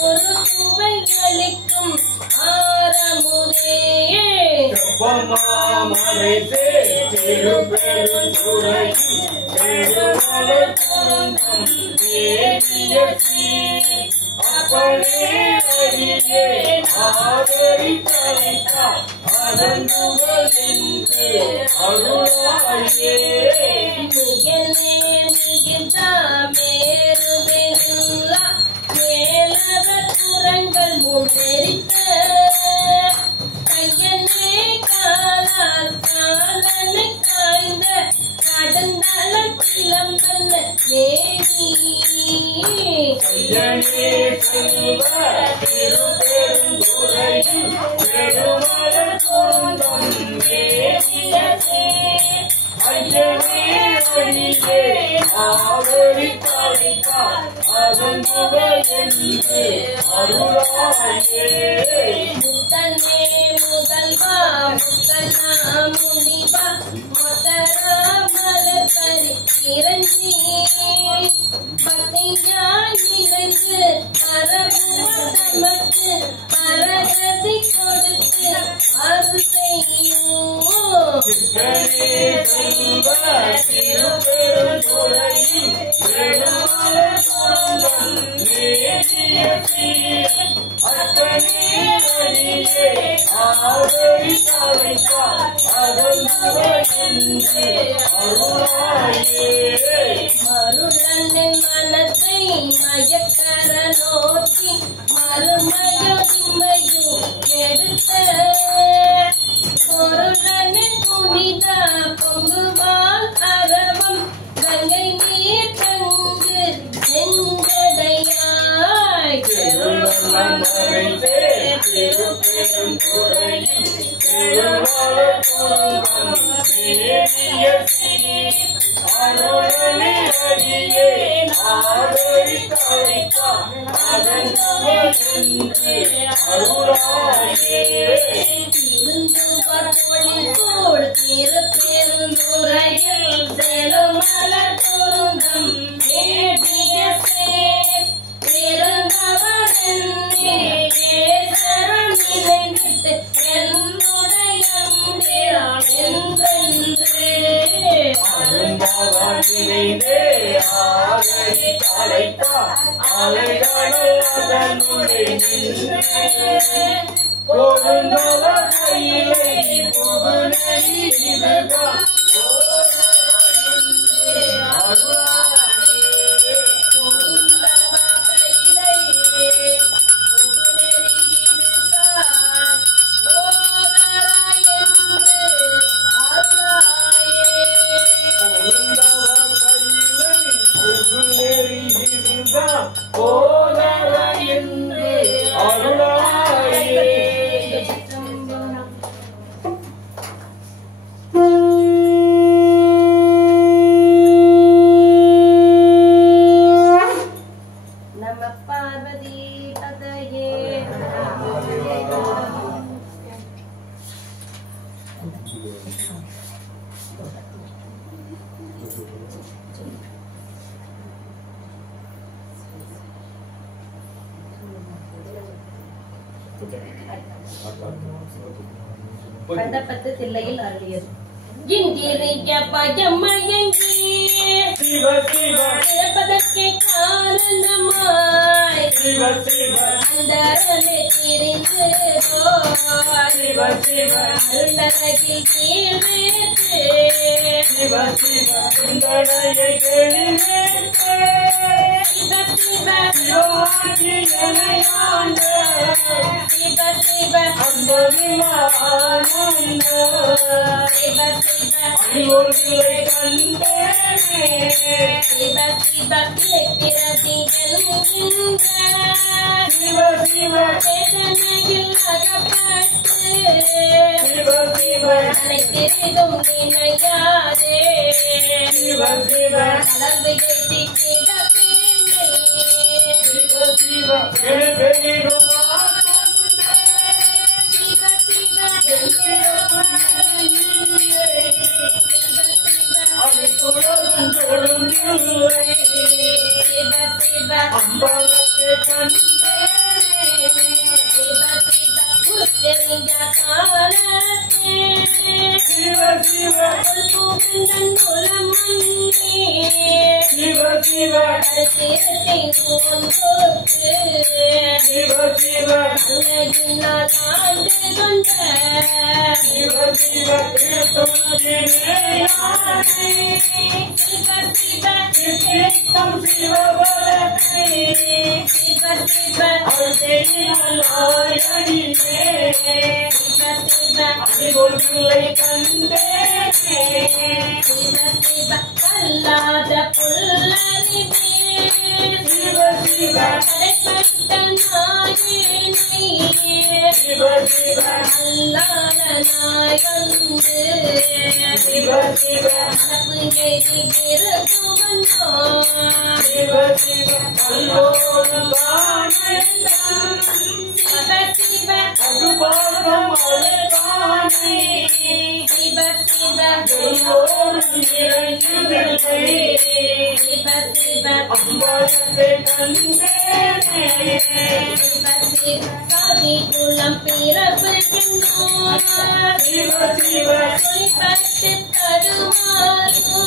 ஒரு சுவை அளிக்கும் ஆரமுதே மாமலைசே திருப்பெருந்துறையில் திருமலர் குருந்தம் அப்பனே அடியே ஆதரி தலைத்தான் அதங்குவர் என்று அருளாயே மேலவரங்கள் முன்னெரித்த கையனே காலால் காலனை காய்ந்த கடந்தள கிளம்பல்ல மேனி கையனே செல்வ திருப்பெருந்துறையில் பெருமலர் சொந்தம் மேவியதே ஐயனே அடியே ஆவரி தவித்தார் அதங்குவர் என்று அருளாயே முத்தனே முதல்வா முத்தனா முனிவா மதரா மலர்கரி இறங்கி பக்தியாய் இணைந்து பரமதமக்கு பரகதி கொடுத்து அருள் செய்யும் செல்வ திருப்பெருந்துறையில் பெருமலர் சொந்தம் மேவியதே அத்தனே அடியே ஆவரி தவித்தார் அதங்குவர் என்று அருளாயே மருளனின் மனத்தை மயக்கர நோக்கி மறுமையும் எடுத்த பொருளனின் புனித பொங்குவால் அரவம் கங்கை நீர் தங்கு செஞ்சடையாய் திருப்பெருந்துறையில் பெருமலர் சொந்தம் மேவியதே அருளனே அடியே ஆவரி தவித்தார் அதங்குவர் என்று அருளாயே திருந்துபொழிசூழ் திருப்பெருந்துறையில் செழுமலர் பொருந்தம் மேவிய சேர் பிறந்தவர் என்னே சரண் நினைவிட்டு என்னுடைய என்றென்று அருந்தவர் நினைந்தே ஆவரி தவித்தார் அலைகடல் அதனுடைய நின்றே பொருந்தவர் கையிலை புகழி இதுதான் அருளாயே பொருந்தவர் கையிலை புகழி இதுதான் போதர என்று அருளாயே நம பார்வதி பதையே கண்டபத்து தில்லையில் அருளியது இங்கிரிய பயமயங்கி சிவ சிவ இறப்பதற்கே காரணமாய் சிவ சிவ அந்தரமே திரிந்து போய் சிவ சிவ அருண்டரகில் கீழ்வேற்று சிவ சிவ சிந்தனையை தெளிவேற்று சிவ சிவ சிவாஜி எனையாண்ட சிவ சிவ அன்பரிலானந்த சிவ சிவ அறிவொழியை கண்டேனே சிவ சிவ கிரதி என்கின்ற சிவ சிவ வேதனையில் அகப்பட்டு சிவ சிவ அனைத்திலும் நினையாதே சிவ சிவ கலந்து கெட்டிக்கிட பிள்ளை சிவ சிவ பெரிதும் சிவ சிவ அதை தொடரும் தொடர்ந்தில்லை சிவ சிவ அம்பலத்தை கண்டேனே சிவ சிவ உத்தரிஞ்ச காலத்தே சிவ சிவ புகுந்தன் குலமன்னே சிவ சிவ கருத்திரத்தை ஒன்றோர்க்கு சிவ சிவ அழகினால் ஆண்டு கொண்ட சிவ சிவ திருத்தொழியானை சிவ சிவ சித்தம் சிவபலத்தை சிவ சிவ அருகையினால் ஆயடியே சிவ சிவ அறிவொரு பிள்ளை கண்டேனே சிவ சிவ கல்லாத புல்லறிவே சிவ சிவ கடைப்பட்ட நாயனை சிவ சிவ அல்லாத நாய் வந்து சிவ சிவ அரபு எதி விருது வந்தோம் சிவ சிவ அல்லோடு காணேன் சிவ சிவ அதுபாகம் அழகானே சிவ சிவ எல்லோரும் இறைஞ்சுதில்லை சிவ சிவ அம்பாசத்தை கண்டேனே சிவ சிவ சாதி குலம் பிறப்பு என்னோம் சிவ சிவ குறிப்பட்டு தருவாரோ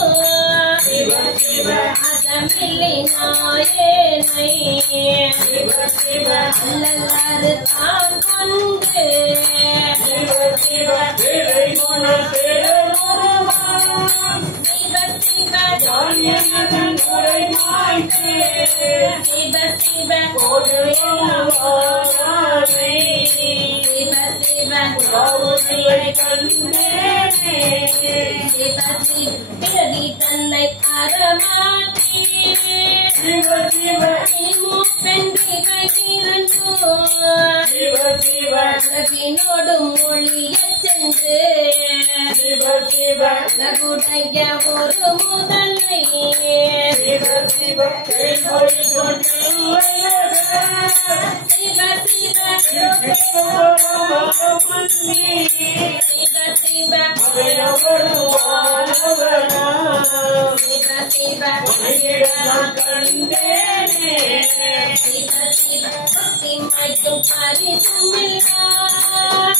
சிவ சிவ அதமில்லை நாயனை சிவ சிவ அல்லல்லாறு தான் கொண்டு சிவ சிவ வேலை குணம் பெருமான் சிவ சிவ நான் என்னதன் உரை மாய்த்தே சிவ சிவ கோதையானே சிவ சிவ ராவுகளை கண்டேனே சிவ சிவ பிறவி தன்னை அறமாற்றி சிவ சிவ மூப்பெண் திகழ்கிறோ சிவ சிவ உலகினோடு மொழியச் சென்று சிவ சிவ உலகுடைய ஒரு முதலை சிவ சிவ கைகொள் கொண்டுள்ளதே சிவ சிவ சிவபரமமன்னி சிவ சிவ அவையவருவானவனா சிவ சிவ உலகிடலாம் கண்டேனே சிவ சிவ பக்தி மைக்கும் பரிசுமில்லா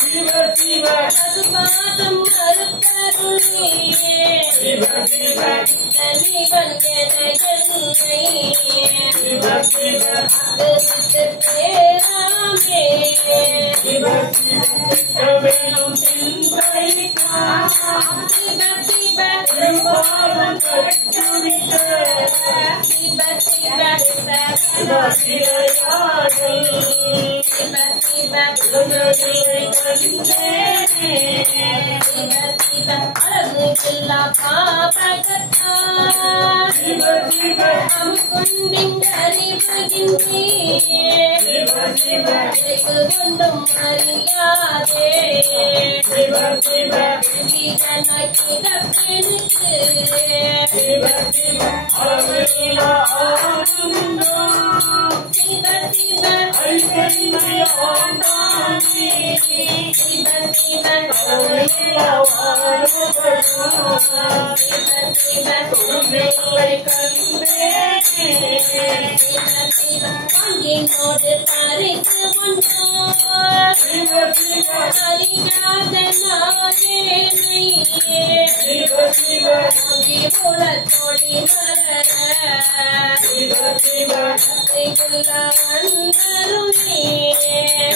சிவ சிவ பசுபாசம் மறுத்தருளே சிவ சிவ தனிவன் எனையன்னை சிவ சிவ பேராமே சிவ சிவ சிவவேணும் சிந்தைக்கா சிவ சிவ திருமாலம் கட்டுவிட்ட சிவ சிவ சிவ சிறையாடல் சிவ சிவ உலகங்களை கண்டேனே சிவ சிவ அழகு இல்லா பாபகத்தா சிவ சிவ கொண்டின்றறிவுகின்றே சிவ சிவ கொண்டும் அறியாதே சிவ சிவ கிடப்பெனுக்கு சிவ சிவ அளவில்லா ஆனந்தம் சிவ சிவ ஐயன்மையாண்டானே சிவ சிவ அளவில்லா வானவரும் சிவ சிவ உண்மைகளை கண்டேனே சிவ சிவ பாண்டியனோடு பறித்து ஒன்றோம் சிவ சிவ அறியாத நாயனை சிவ சிவ அங்கே புலத்தொழி மலர சிவ சிவ அருளே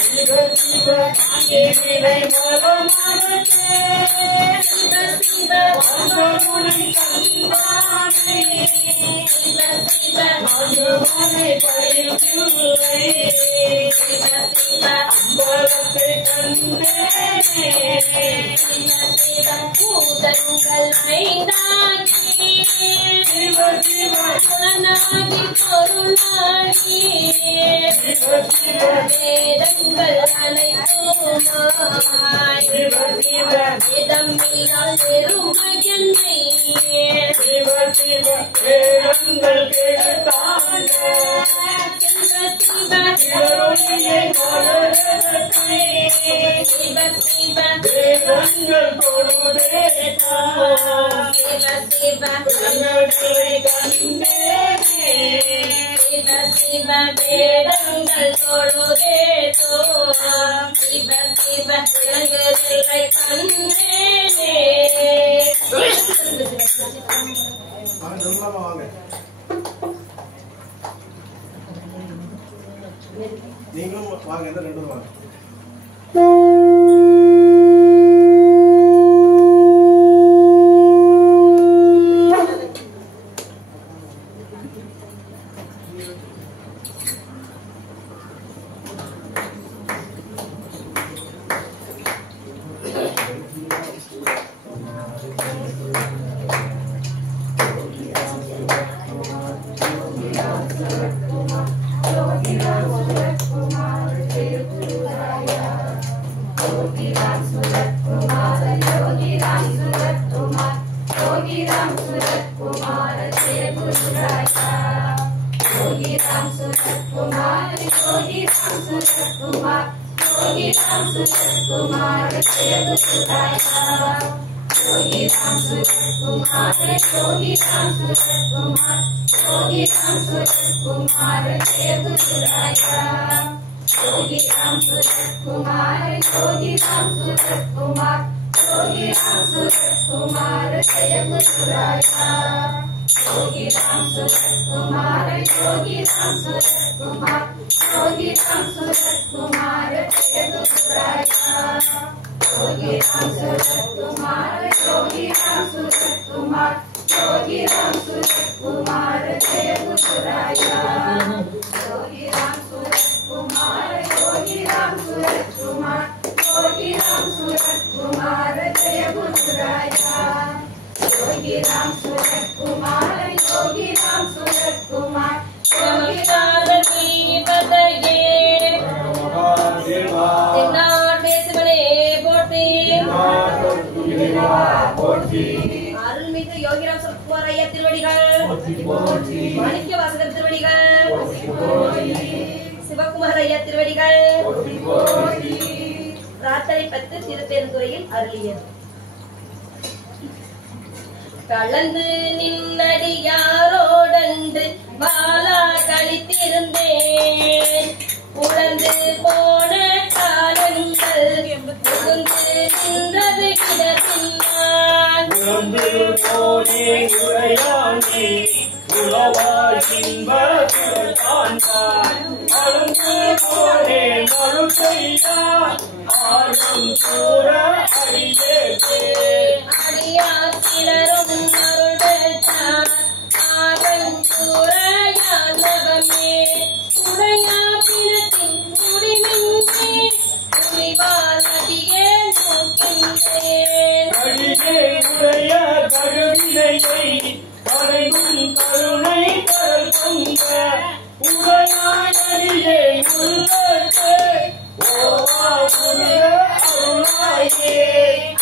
சிவ சிவ வினை மலமரத்தே சிவ சிவ அன்பருனை கண்டானே சிவ சிவ அன்புமனை பயிர்வில்லை சிவ சிவ அம்பலத்தை கண்டேனே சிவ சிவ பூதங்கள் ஐந்தாகி சிவ சிவ புலனாகி பொருளாகி சிவ சிவ வேதங்கள் அனைத்துமாய் சிவ சிவ வேதமில்லால் பெருமகன்மை சிவ சிவ வேதங்கள் கேட்டாங்க சிவ சிவ சிவருணியை மலரத்தை சிவ சிவ வேதங்கள் தொழுதே சிவ சிவ கண்களை கண்டேனே சிவ சிவ வேதங்கள் தொழுதேதோ சிவ சிவ விளங்குதலை கண்டேனே வாங்க நீங்களும் வாங்க, எந்த ரெண்டும் வாங்க. அருள்மிகு யோகிராம் சுரத்குமார் ஐயா திருவடிகள், மாணிக்க வாசகர் திருவடிகள், சிவகுமார் ஐயா திருவடிகள், பிரார்த்தனை 10 திருப்பெருந்துறையில் அருளியது. கலந்து நின்னடியாரோடன்று பாலா கழித்திருந்தேன், உழந்து போன காலங்கள் புகுந்து நின்றது கிடத்தினான். உழந்து போனே உரையானே உளவாகின்ப காண்பான், அழந்து போனே மறு செய்தார் ஆளும் கூற அறியேற்கே. அடியார் சிலரும் அருள் பெற்றார் ஆதன் கூறையார் நகமே, உரையா பிணத்தின் முடிவின்றே உரிவால் அடியே நோக்கின்றேன். அடியே உடைய கருவினையை கரையும் கருணை கடல் கொண்ட உரையாய் அடியே உள்ளே ஓவா உலக அருளாயே.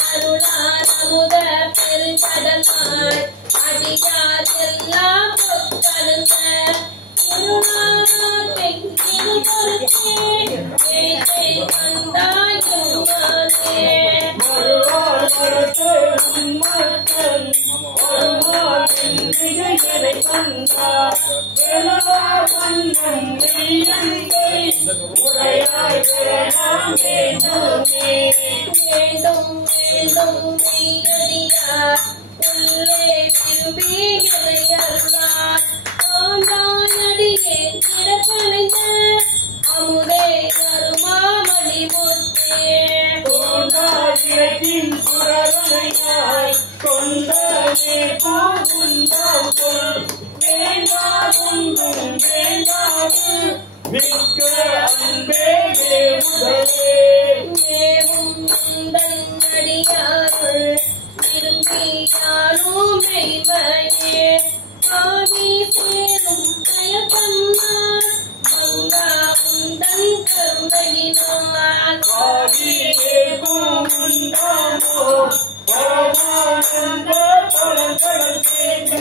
அருளார் அமுத பெருங்கடலாய் அடியார் எல்லாம் பொற்கழுந்த திருநாளை திருப்பொருத்தே ஏற்றை வந்தாயும் நானே. மறுவார் மரத்தே உன்மத்தன் வருவார் என்றினை கண்டார் வெளவா வண்ணம் மெய்யன்றை உரையாய் வேணாம் வேண்டுமே. வேண்டும் வேண்டும் மெய்யடியார் உள்ளே திரும்பி இறையருளார் ஆண்டானடியே திறக்கலைந்த அமுதே அருமாமணி முத்தே. கொண்டாயிரத்தின் குரலையாய் கொண்டனே பூங்குன்றாம் சொல் வேண்டாகும் வேண்டாது மிக்க அன்பே தேவுதலே. மேவும் உந்தன் அடியாருள் திரும்பியாலும் மெய்மையே ஆதி சேரும் பயத்தன்னார் மங்கா உந்தன் கருணையினால். ஆதியே பூங்குன்றாமோ பரமானந்த பழங்கடல் கேட்டு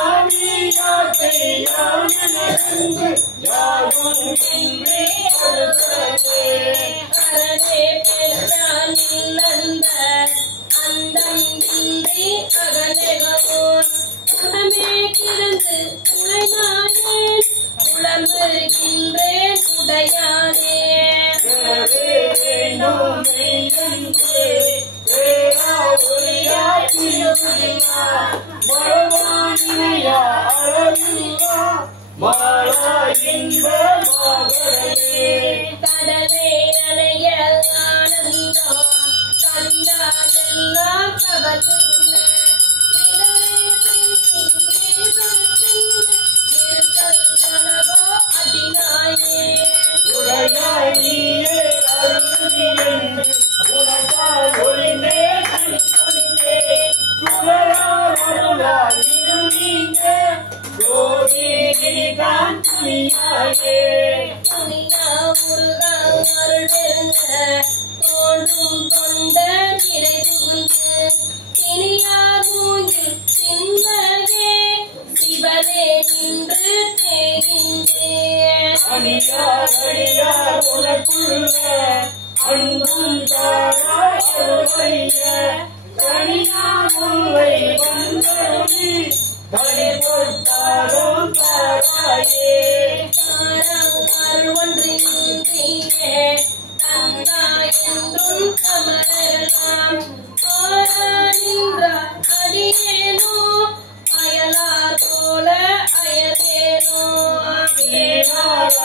ஆதியாத்தை யாமினருந்து யாரும் இன்றி அடுத்ததே. அரணே பெற்றான் நின்னந்த அந்தம் இன்றி அகலகவோன் உடமே கிடந்து உழைநானேன் உளம்புகின்றேன் உடையானே. வேண்டும் மெய்யன்பே வேறா ஒளியாய் திருவிழா மரமானினையா அளவில்லா மாலா இன்ப மாகரே. உடையாயியே அருள்தி என்று உனக்கால் ஒளிந்தே கணிப்பொழிந்தே சுடரார் அருளால் இருளீங்க ஜோதிதான் துணியாயே துணியா முருகா அருள் பெருங்க தோன்றும் தொண்ட திரை புகுந்து திணியார் மூங்கில் சிந்தகே சிவனே நின்று தேகின்றேன் அணியார் அடியார் உனக்குள்ள அன்பும் தாராய் அருளைய தனியார் முல்லை வந்தருளி தனி பொட்டாலும் தாராயே அருள் ஒன்றின்றே தந்தாய் என்றும் கமரெல்லாம் நின்றார் அடியேனோ அயலார் போல அயலேனோ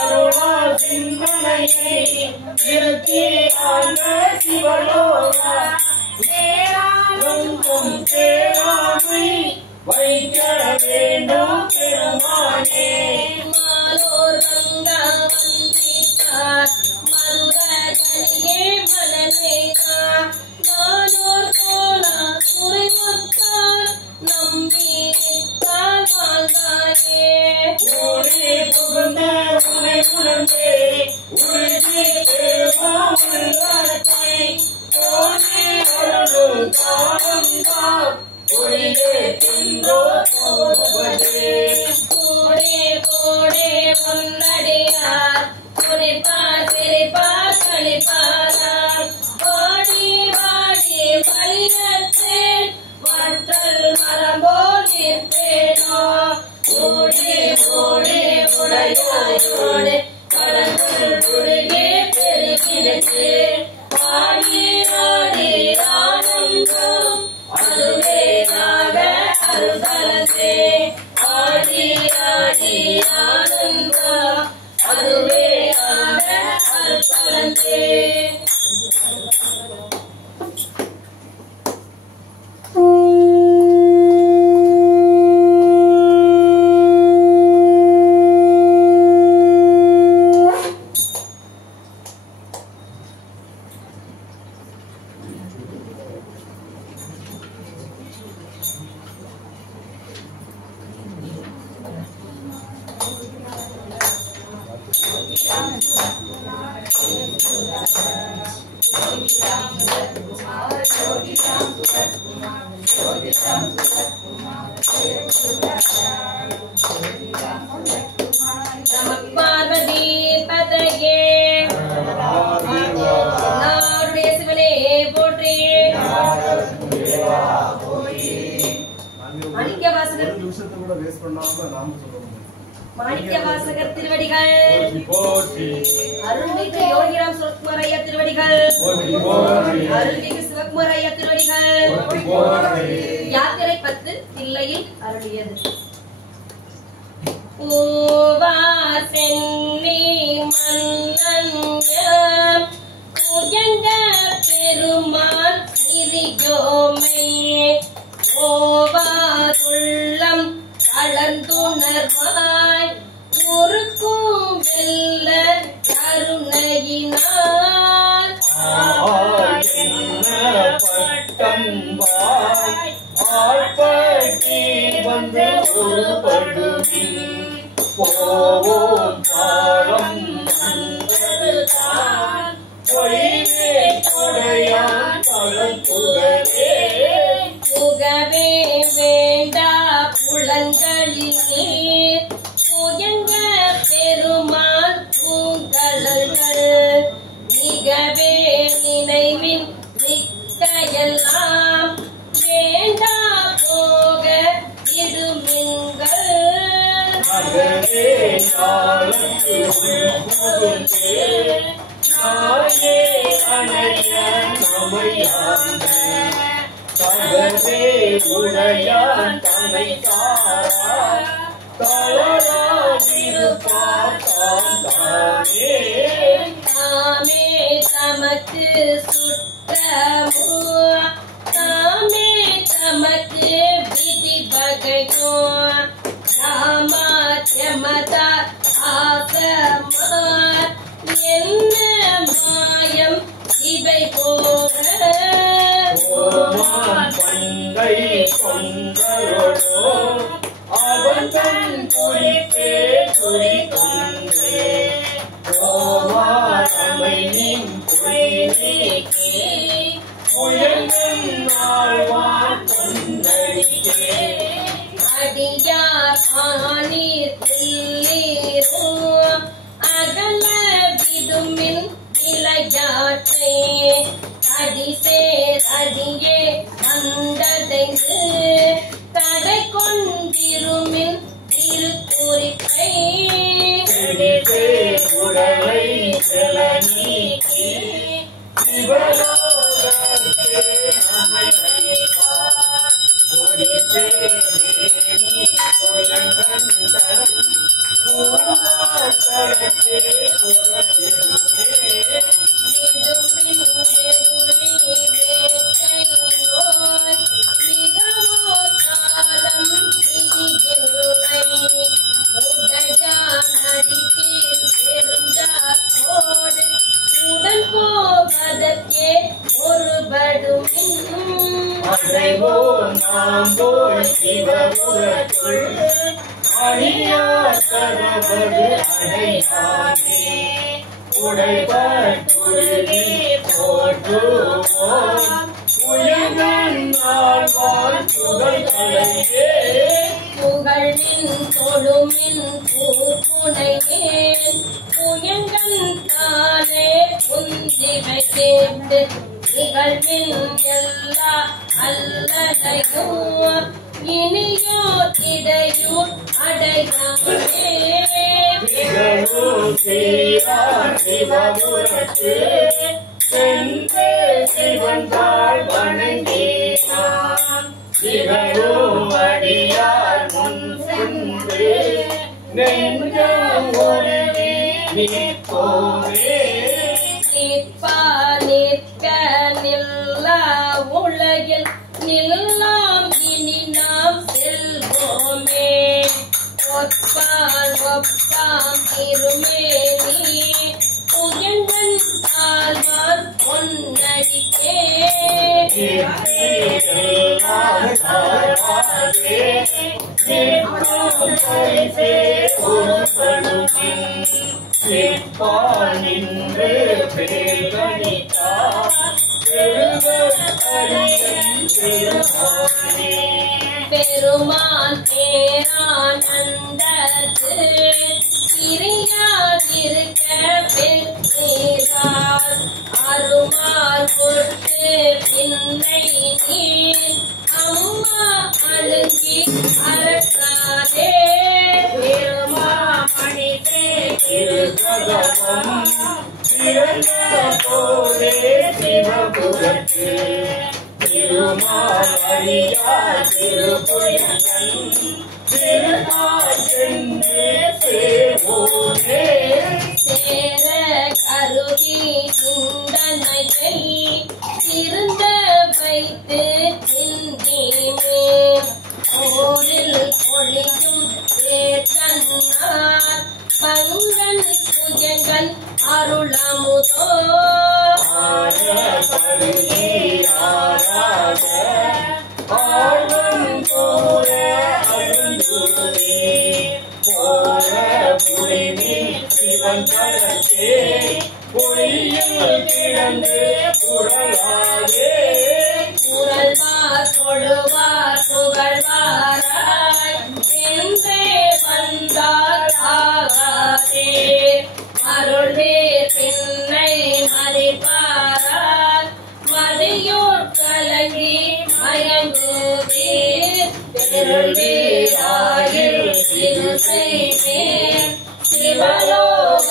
அருளால் சிந்தனையை நிறுத்தி ஆண்ட சிவலோகா சேராலும் சேராமை வைக்க வேண்டும் பெருமானே மாலோர் கங்கா வந்தித்தார் மதுரகனியே மனநேகா மாலோர் தோழா துறைமுத்தார் நம்பித்தார் வாழ்ந்தாயே ஊரே புகுந்த உனை உணர்ந்தே உறுதி பெருமாள் உள்ளத்தை போனே அருளும் காலம் தான் ஒளியே தின்றோ போவதே கோடே கோடே பொன்னடியார் துணிப்பார் சிரிப்பார் களிப்பாரார் வாடி வாடி வழியற்றேன் வற்றல் மரம்போல் நிற்பேனோ ஓடே ஓடே உடையாயோடு கடற்கல் உருகே பெருகிடுச்சு ஆடி ஆடி ஆனந்தம் அதுவே நாக அருள்தலத்தே ஆடி ஆடி ஆனந்தம் அதுவே நாக அருள்தலத்தே பார்வதி பதையே நாருடைய சிவனே போற்றி மாணிக்கவாசகர் திருவடிகள் அருள்மிகு யோகிராம் சுரத்குமார் ஐயா திருவடிகள் அருள்மிகு சிவகுமார் ஐயா திருவடிகள் யாத்திரை 10 தில்லையில் அருளியது பூவார் சென்னி மன்னன் புயங்க பெருமான் சிறியோமை ஓவாருள்ளம் கலந்துணர்வாய் உருக்கும் வெல்ல கருணையினால் பட்டம்பாய் ஆழ்பட்டி வந்து உருப்படுவில் போவோம் காலம் வந்ததுதான் பொய்வே கொடையான் கலந்துகவே புகவே வேண்டா புலங்களில் நீர் புயங்க பெருமான் பூங்கலங்கள் மிகவே நினைவின் மிக்கையெல்லாம் வேண்டா போக இடுமின்கள் நகரே நாளுக்கு புகுந்தே நாயே அணைய நமையாந்த தகவே உடையான் தனை தாரா தளராதிருப்பார் தாம் தானே தாமே தமக்கு சுற்றமோ தாமே தமக்கு விதி பகையோ ராமாத்யமத ஆசமார் அடியார் ஆனீர் புல்லீரும் அகல விடுமின் விளையாட்டை அடிசேர் அடியே வந்ததைந்து தடை கொண்டிருமின் திருக்குறிப்பை உடலை செல நீக்கி சிவலோகத்தே நம்மை கைப்பார் ஒளித்தே நீ புயங்கன் தரம் பூவாக்கடத்தே புகத்திருமே அடைவோம் நாம் போய் சிவபுரத்துள் அணியாசரவது அடையானே உடைபட்டுருகி போற்றுவோம் உயர்ந்தன் நாள்வான் புகழ்களையே புகழின் தொழுமின் பூப்புனையேன் புயங்கன் தானே புந்திவை கேட்டு நிகழ்வின் எல்லா அல்லதையும் இனியோ இடையூர் அடையாமே சிவபுரத்து சென்றே சிவந்தாள் வணங்கினான் சிவரும் அடியார் முன் சென்று நெஞ்சம் உருகி நிற்போமே நிற்பார் நிற்க நில்லா உலகில் நில்லாம் இனி நாம் செல்வோமே ஒப்பான் ஒப்பாம் திருமேனி புயங்கன் ஆழ்வார் பொன்னடிக்கே நின்று பெருமான் பேரானந்தத்து பிரியாதிருக்க பெற்றீரால் அருமால் கொட்டு பின்னை நீர் அம்மா அழுங்கி அறக்காதே பெருமாமணி போரே சிவபுரத்து திருமாலியா திருப்புயங்கன் திருமால் சென்று சேவோனே சேர கருதி சிந்தனையை திருந்த வைத்து சிந்திமே போரில் பொழியும் வேதன்னார் பங்கன் புயங்கன் அருளமுதோ புகழ்வார் தொழுவார் புகழ்வாராய் என்றே வந்தார் ஆகாதே அருள்வேர் பின்னை மதிப்பாரார் மதியோர் கலங்கி மயங்குவீர் பெருள்வீராயில் திருசைவேர் சிவலோக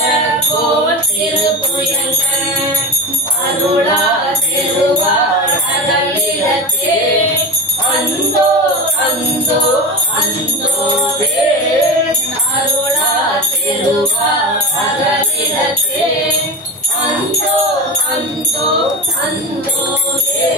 போல் திருப்புயங்கன் அருளா திருவார் அகலிடத்தே அந்தோ அந்தோ அந்தோவே அருளா திருவார் அகலிடத்தே அந்தோ அந்தோ அந்தோவே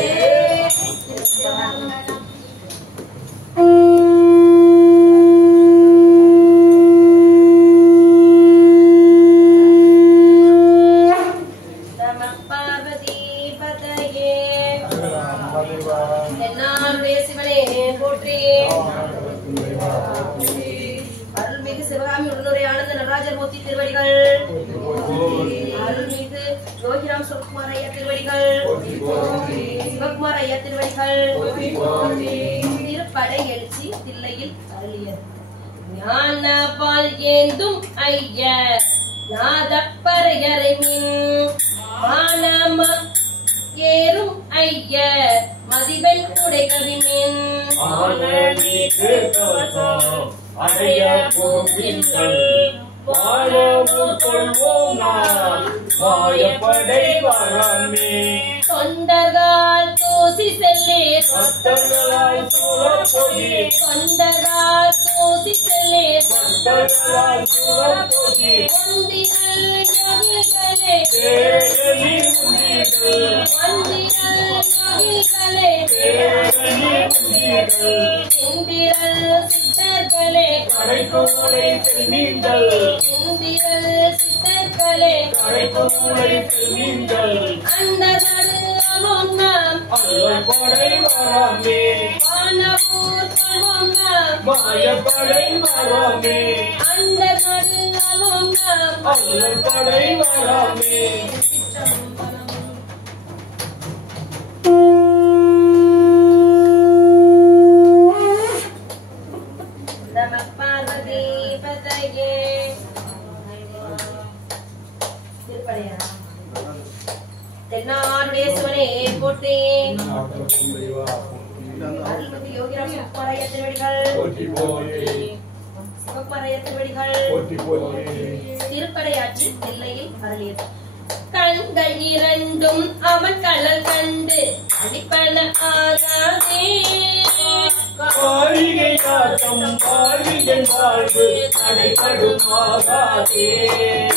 அருள்மிகு சிவகாமி உடனுரை ஆனந்த நடராஜர் மூர்த்தி திருவடிகள் அருள்மிகு யோகிராம் சுகுமாரையா திருவடிகள் சிவகுமாரையா திருவடிகள் திருப்படை எழுச்சி தில்லையில் அருளியது ஞான பால் ஏந்தும் ஐயர் நாதப்பறையரை மின் மானம ஏறும் ஐயர் மதிவெண் குடைகவிமின் அடைய போகின்றல் வாழவும் கொள்வோம் நாம் மாயப்படை வரமே தொண்டர்கள் தூசி செல்லே பக்தர்களாய் சூழப்பொழி தொண்டர்கள் தூசி செல்லே பக்தர்களாய் சூழப்பொழி வந்திகள் யோகிகளே தேவனி உயிர்கள் வந்திகள் யோகிகளே தேவனி உயிர்கள் இந்திரல் சித்தர்களே கடைக்கோளை செல்வீங்கள் இந்திரல் சித்தர்களே கடைக்கோளை செல்வீங்கள் அந்த நடு அமோன்னம் அல்லப்படை வரமே வானவூர் கொள்வோம் மாயப்படை வரமே அந்த நடு அமோன்னம் அல்லப்படை வரமே நம பார்வதி பதையே திருப்படையா தென்னாடுடைய சிவனே போற்றி அருள்மிகு யோகிராம் சிவகுமாரையா திருவடிகள் சிவகுமாரையா திருவடிகள் திருப்படையாற்றி தில்லையில் அருளியது கண்கள் இரண்டும் அவன் கழல் கண்டு அடிப்பன ஆகாதே வாழ்கை காட்டும் வாழ்விகை வாழ்வு தடைபடுமாகாதே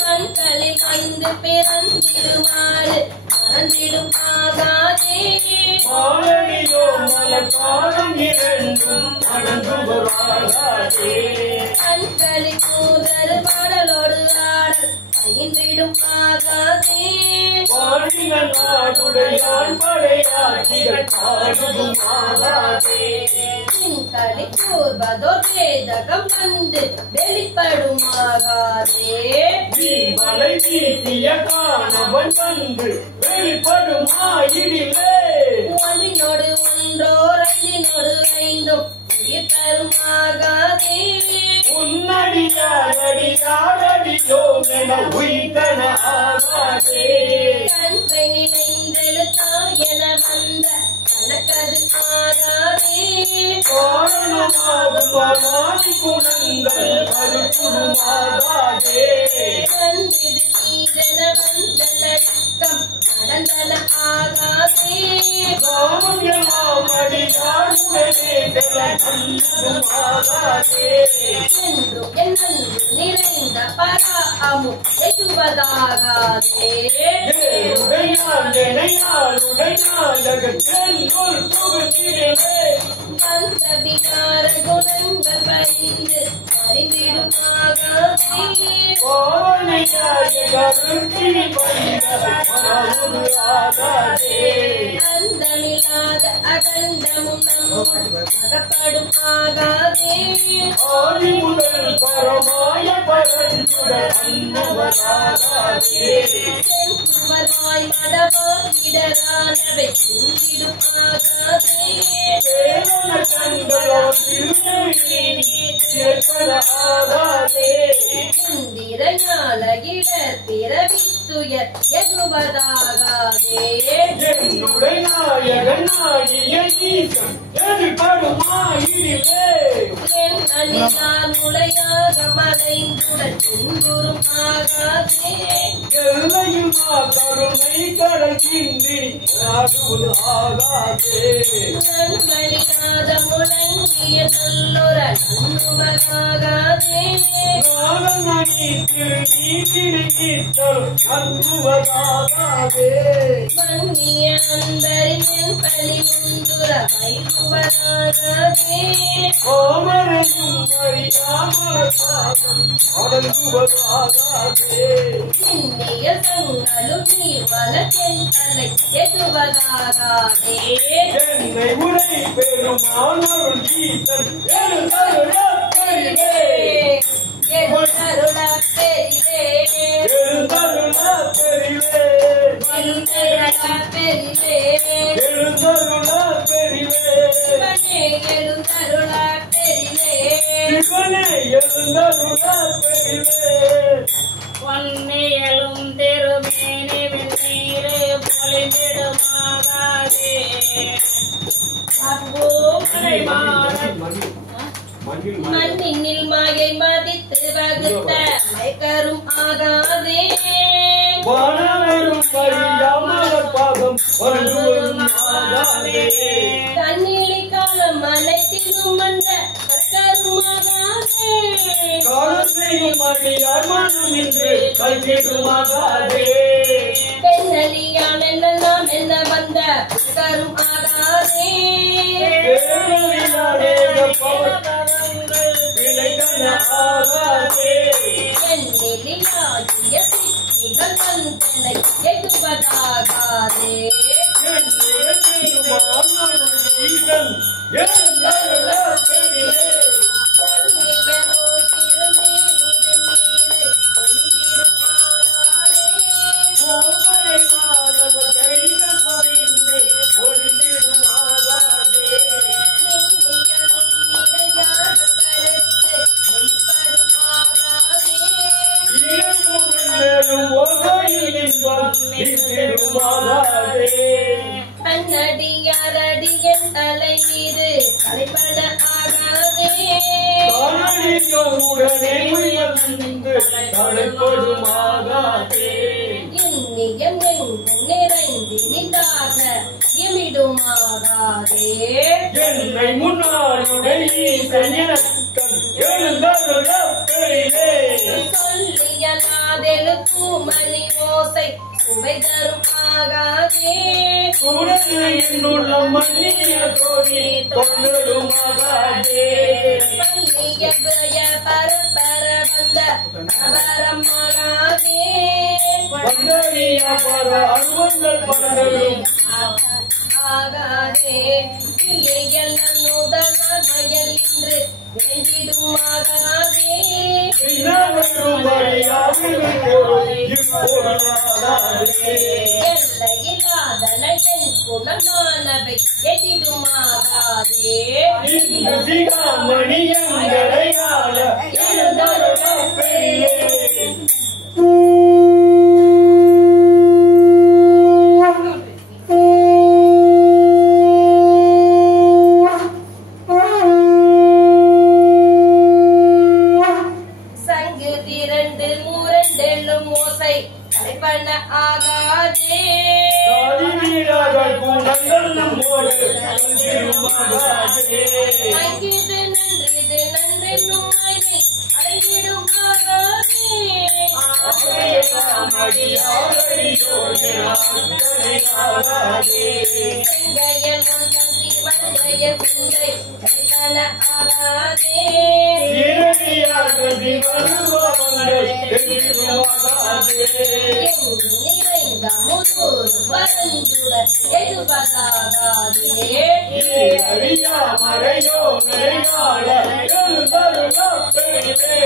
கண்களில் வந்து பிறந்திடுமாறு மறந்திடும் ஆகாதே மாலடியோ மலர்காலம் இரண்டும் மணந்துவராகாதே கண்களில் கூதரு பாடலோடு ஆடல் பயின்றிடும் ஆகாதே பாடிகள் நாடுடையான் படையாட்சிகள் பாடுதும் ஆகாதே கண்களி கூர்வதோர் வேதகம் வந்து வெளிப்படும் ஆகாதே மலை வீசிய காணவன் வந்து வெளிப்படும் ஆயிடிலே ஒன்றினோடு ஒன்றோர் ஐந்தினோடு ஐந்தும் உயிர் தரும் ஆகாதே உன்னடியாரடியாரடியோ என உயிர்த்தன ஆகாதே கன்றை நினைந்தெழுத்தாய் என வந்த கணக்கது ஆகாதே காரணமாகும் அநாதி குணங்கள் கருத்துருமாகாதே கன்றிது தீதென வந்த லட்சம் நடந்தன ஆகாதே காமங்களாம் அடியாருடனே செல கண்ணுமாகாதே என்றும் என்னும் நிறைந்த பராமும் எதுவதாகாதே உடையாள் எனையாள் உடையாள் அகற்றென்னுள் புகுந்திடுவே வந்த விகார குணங்கள் பறிந்து அறிந்திடும் ஆகாதே கோவனையாய கருத்தில் பயிர மனமுரு ஆகாதே அந்தமில்லாத அகண்டமும் நம்முள் அகப்படும் ஆகாதே ஆதி முதல் பரமாய பரஞ்சுட அன்னுவராகாதே சென்றுவதாய் மடவாயிடரானவை சிந்திடும் ஆகாதே தேவன கண்களோ திருநெறியாகாதே இந்திர ஞால இடர் பிறவித்துயர் எகுவதாகாதே என்னுடைய நாயகனாகிய ஈசன் எதிர்படுமாயிலே என் அணியார் முளையாக மறைந்துடன் துன்புறும் ஆகாதே எல்லையில் கருணை கடக்கின்றி நாடுவது ஆகாதே நன்மணியாத முழங்கிய நல்லொர நண்ணுவதாகாதே நாரணி திருநீதித்தல் அன்புவதாகாதே மன்னிய அன்பரின் என் பலி முந்துர வைகுவதாகாதே கோமரையும் அறியாமல் பாதம் அடங்குவதாகாதே இன்னிய சங்களும் நீர்மல தென்தலை எதுவதாகாதே என்னை உரை பெறும் ஆனருள் ஈசன் எழுந்தருளப் பெரிதே எழுந்தருளப் பெரிதே எழுந்தருளப் பெரிதே பொன்னியலும் திருமேனி வெண்ணீரு பொலிந்திடுமாகாதே மண்ணில் மாயை மதித்து வகுத்த மைக்கரும் ஆகாதே தண்ணீரை காலம் அனைத்திலும் வந்த கற்கரும் ஆகாதே பெண்ணலியான் என்னெல்லாம் என்ன வந்த கற்கரும் ஆகாதே பெண்ணிலியாகிய சித்திகள் வந்தனை எட்டுவதாகாதே அன்னடியாரடியன் தலை மீது தலைப்பட ஆகாதே இன்னியம் எங்கும் நிறைந்து நின்றாக எமிடுமாகாதே என்னை சொல்லியலாதெழு தூமணி ஓசை சுவை தரும் ஆகாதே பள்ளிய பய பரபர வந்த பரமாகாதே ஆகாதே பிள்ளைகள் நன்னுதலால் மயல் என்று வேண்டிடுமாகாதே எல்லையில்லாதன என் குணமானவை எதிடுமாகாதே சங்கு திரண்டு மூரண்டெல்லும் ஓசை தலைப்பண்ண ஆகாதே அங்கிது நன்றிது நன்றென்னும் மழை அடைந்திடும் ஆகாதே செங்கையல் ஒன்றி மங்கைய சிந்தை தலைப்பண்ண ஆகாதே நிறைந்த முதுர் பரஞ்சுடர் எழுபதாகாதே நீரறியாமலையோ நினையாள எழுந்தருள பெரிலே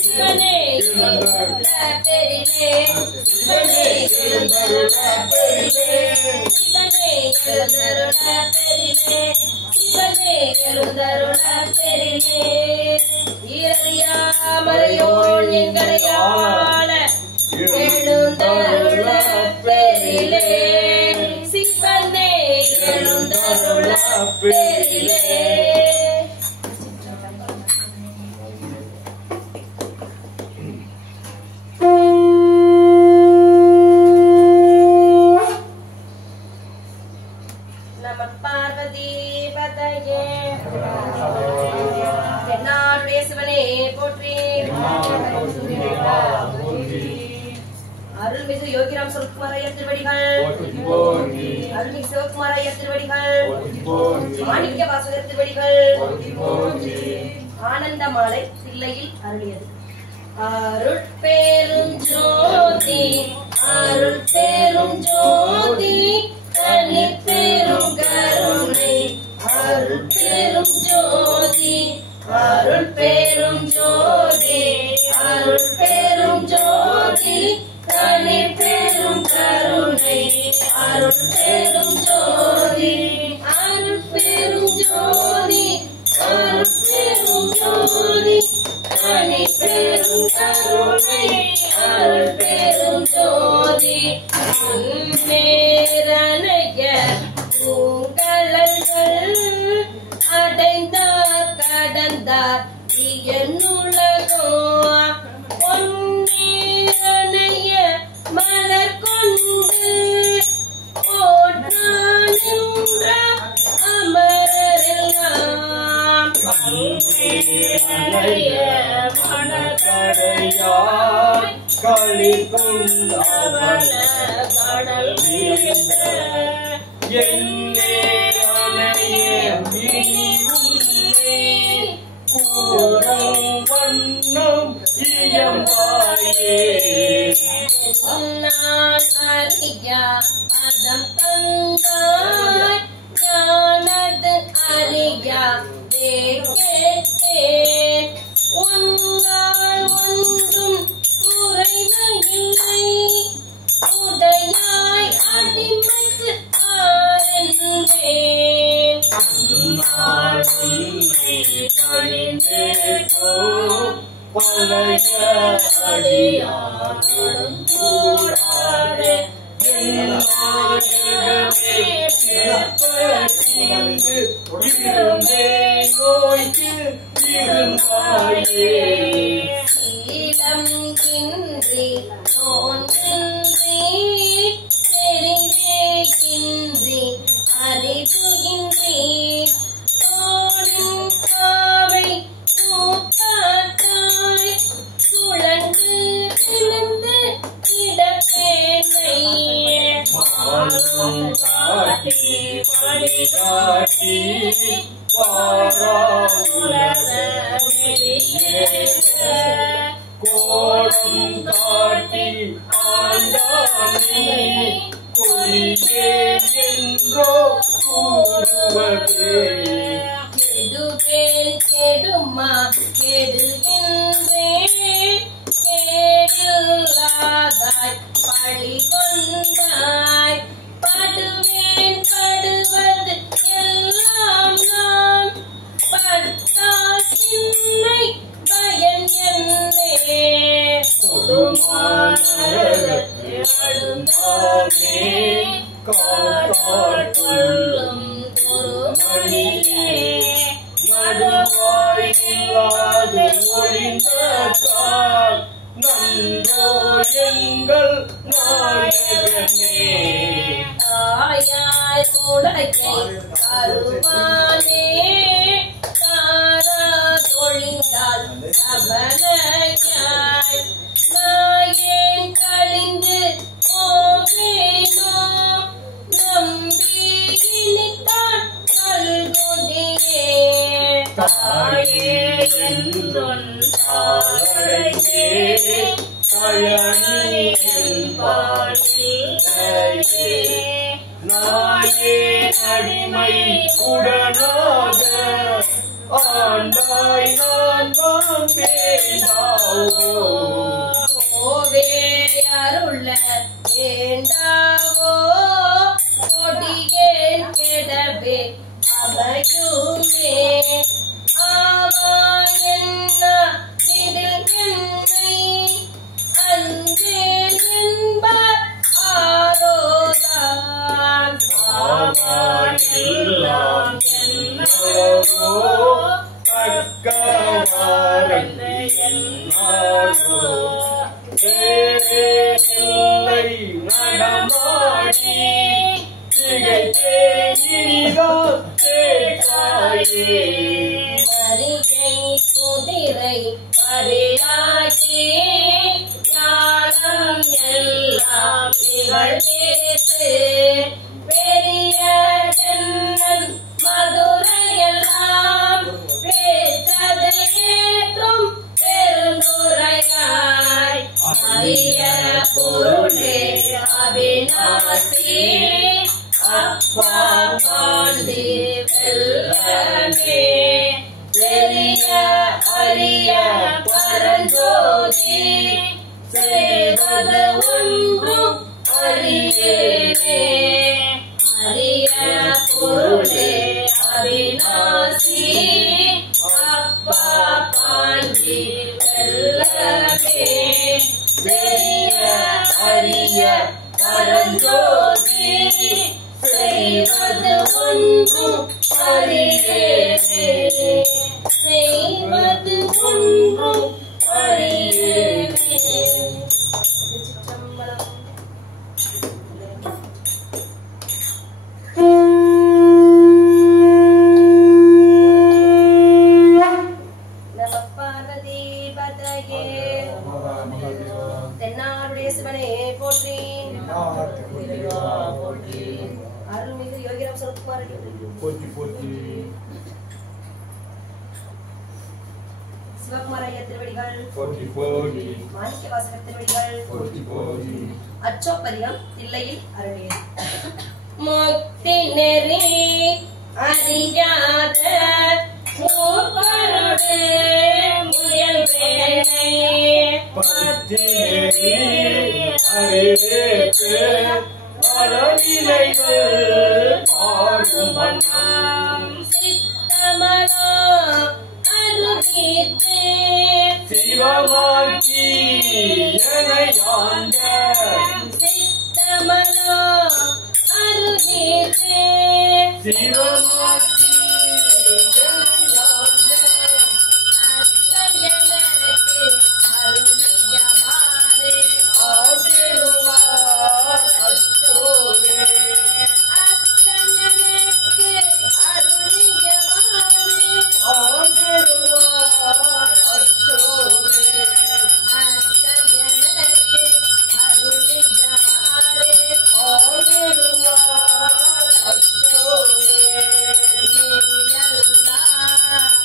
சிவனே எழுந்தருள பெரிலே சிவனே எழுந்தருள பெரிலே சிவனே எழுந்தருள பெரிலே சிவனே எழுந்தருள பெரிலே ஈரறியாமலையோ எங்களையாள எழுந்தருள பெரிலே சிவனே எழுந்தருள பெரிலே. நம பார்வதி பதையே என்னாளுடைய சிவனே போற்றி. அருள்மிகு யோகிராம் சிவகுமார் ஐயர் திருவடிகள், அருள்மிகு சிவகுமார் ஐயர் திருவடிகள், மாணிக்க வாசகர் திருவடிகள், ஆனந்த மாலை தில்லையில் அருளியது. அருள் பேரும் ஜோதி, அருள் பேரும் ஜோதி, தனி பேரும் கருணை, அருள் பேரும் ஜோதி, அருள் பேரும் ஜோதி, அருள் பெரும் ஜோதி தனி பெரும் கருணை அருள் பெரும் ஜோதி அருள் பெரும் ஜோதி அருள் பெரும் ஜோதி தனி பெரும் கருணை அருள் பெரும் ஜோதி நேரனைய பூங்கலங்கள் அடைந்தார் கடந்தார் என்னுலகோ பொன்னேரனைய மலர் கொண்டு போற்றான் நின்ற அமரரெல்லாம் மனக்கடையாய் களி கொண்டவள கடல் என்னே அணைய மீனுள்ளே கூடும் வண்ணம் இயம்பாயே நான் அறியா பதம் தந்தாய் ஞானது அறியா கேட்டேன் உன்னால் ஒன்றும் குறையில்லை உடையாய் அடிமைக்கு ஆரென்றேன் உன்னை பணிந்தேனோ பழைய அடியாரும் கூடாதே நோய்க்கு இருந்தாயே சீலம் இன்றி நோன்பின்றி தெரிவே இன்றி அறிவு இன்றி தோடும் காவை கூத்தாட்டாய் சுழன்று விழுந்து கிடப்பேனை மாலும் காட்டி வழிகாட்டி வாராமுலக கோலம் காட்டி ஆண்டானே கொடியே என்றோ கூறுவதே கெடுவேன் கெடுமா கெடுகின்றேன் கேடில்லாதாய் பழி கொண்டாய் படுவேன் படுவது எல்லாம் நான் பட்டால் சின்னை பயன் என்னே கொடுமானரத்து அழுந்தானே காத்தாள் கொள்ளும் குருமணியே நடுவாயில்லாது ஒளிந்தால் நன்றோ எங்கள் நாயகனே தாயாய் உடையை கருவானே தாரா தொழிந்தால் சபனையாய் நாயேன் கழிந்து போவேனோ நம்பி இனித்தான் கல்குதியே தாயே என்றொன் தாழையே தயனியின் பாடியே நாயே அடிமை உடனாக ஆண்டாய் நான் வேண்டாவோ ஓவே அருள வேண்டாவோ கொடியேன் கெடவே அவையுமே ஆவா என்ன இதில் என்னை அஞ்சே என்பார் ஆரோதான் ஆவாயெல்லாம் என்னவோ தக்கவாரன்னை என்னாலோ தேவையில்லை நடமாடி திகைத்தேன் இனிதான் கேட்டாயே மரிகை குதிரை பரியாகி ஞானம் எல்லாம் திகழ்ந்து பெரிய தென்னன் மதுரையெல்லாம் பேச்சதை ஏற்றும் பெருந்துரையாய் அரிய பொருளே அவிநாசி அப்பா பாண்டி வெல்லமே பெரிய அரிய பரஞ்சோதி ஜோதி செய்வது ஒன்றும் அறியேனே அரிய பொருளே அவிநாசி அப்பா பாண்டி வெல்லவே பெரிய அரிய பரஞ்சோதி செய்வது ஒன்றும் அறியேனே செய்வது ஒன்றும் அறியேனே. நம பார்வதி பதையே தென்னாடுடைய சிவனே போற்றி அருள்மிகு யோகிராம் சரத்குமார் சிவகுமார் ஐயா திருவடிகள் மாணிக்க வாசகர் திருவடிகள் அச்சோப்பதிகம் தில்லையில் அருளியது. முக்தி நெறி அறியாத மூப்பருடு முயல் வேலை சித்தமனோ அருகித்து சிவமாக்கி எனையாண்ட சித்தமனோ அருகித்து சிவமாக்கி எனையாண்ட அத்தஞ்சனருக்கு அருளியவாறு ஆதிருவார் அச்சோவே அத்தஞ்சனருக்கு அருளியவாறு ஆதிருவார் அச்சோவே அத்தஞ்சனருக்கு அருளியவாறு ஆதிருவார் அச்சோவே நெறியல்லா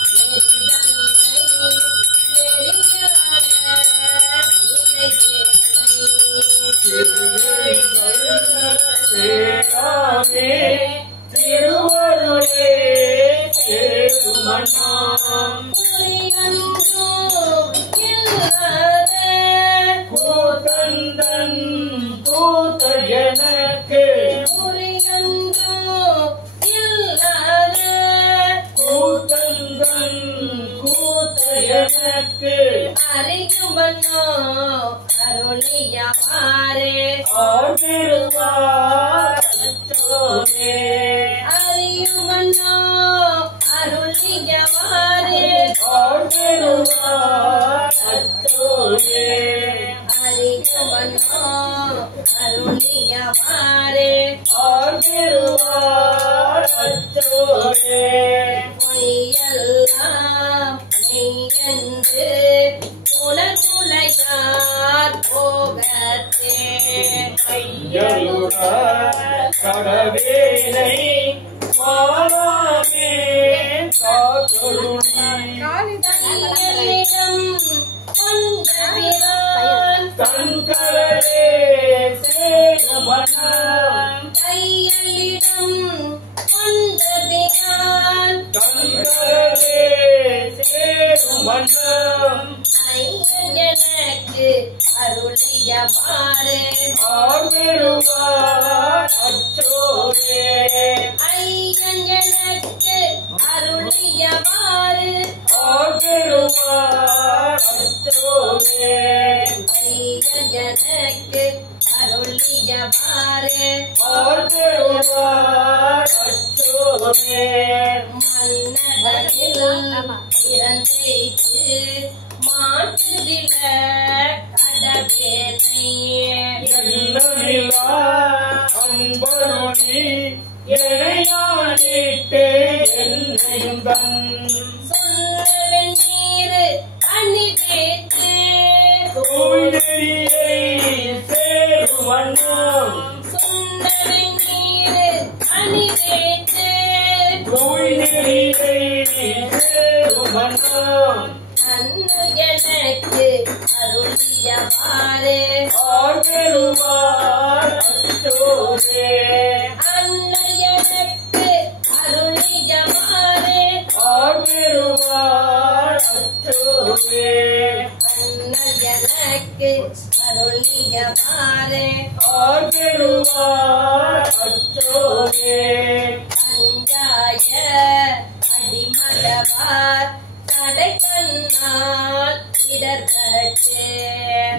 நெறிதன்னை நெறியாத சேராமே திருவருளே சேருமண்ணாம் கூத்தந்தன் கூத்த எனக்கு கூத்தந்தன் கூத்த எனக்கு அறியுமன்னோ அருளியவாறு ஆதிருவார் அச்சோவே அறியுமன்னோ அருளியவாறு ஆதிருவார் அச்சோவே அறியுமன்னோ அருளியவாறு ஆதிருவார் அச்சோவே பொய்யெல்லாம் மெய்யென்று உணர்வுலையார் போகத்தே ஐயலுட கடவேனை மாலாமே காக்கருணை கையலிடம் கொண்டபிரான் தன்கரலே சேருமண்ணாம் கையலிடம் கொண்டபிரான் தன்கரலே சேருமண்ணாம் ஐயன் எனக்கு அருளியவாறு ஆதிருவார் அச்சோவே ஐயன் எனக்கு அருளியவாறு ஆதிருவார் அச்சோவே ஐயன் எனக்கு அருளியவாறு ஆதிருவார் அச்சோவே மன்னதனில் இறந்தேச்சு மாற்றுதில கடவேனையே எண்ணமில்லா அன்பருளி எனையாடிட்டே என்னையும் தன் சொன்னவன் நீரு அணி வைத்து தூய்நெறியை சேருமண்ணாம் சொன்னவன் நீரு அணி வைத்து தூய்நெறியை சேருமண்ணாம் அன்னு எனக்கு அருளியவாறு ஆதிருவார் அச்சோவே அன்னு எனக்கு அருளியவாறு ஆதிருவார் அச்சோவே அண்ணல் எனக்கு அருளியவாறு ஆர்வெழுவார் அச்சோவே அஞ்சாய அடிமடவார் தடை தன்னால் இடர்கட்டு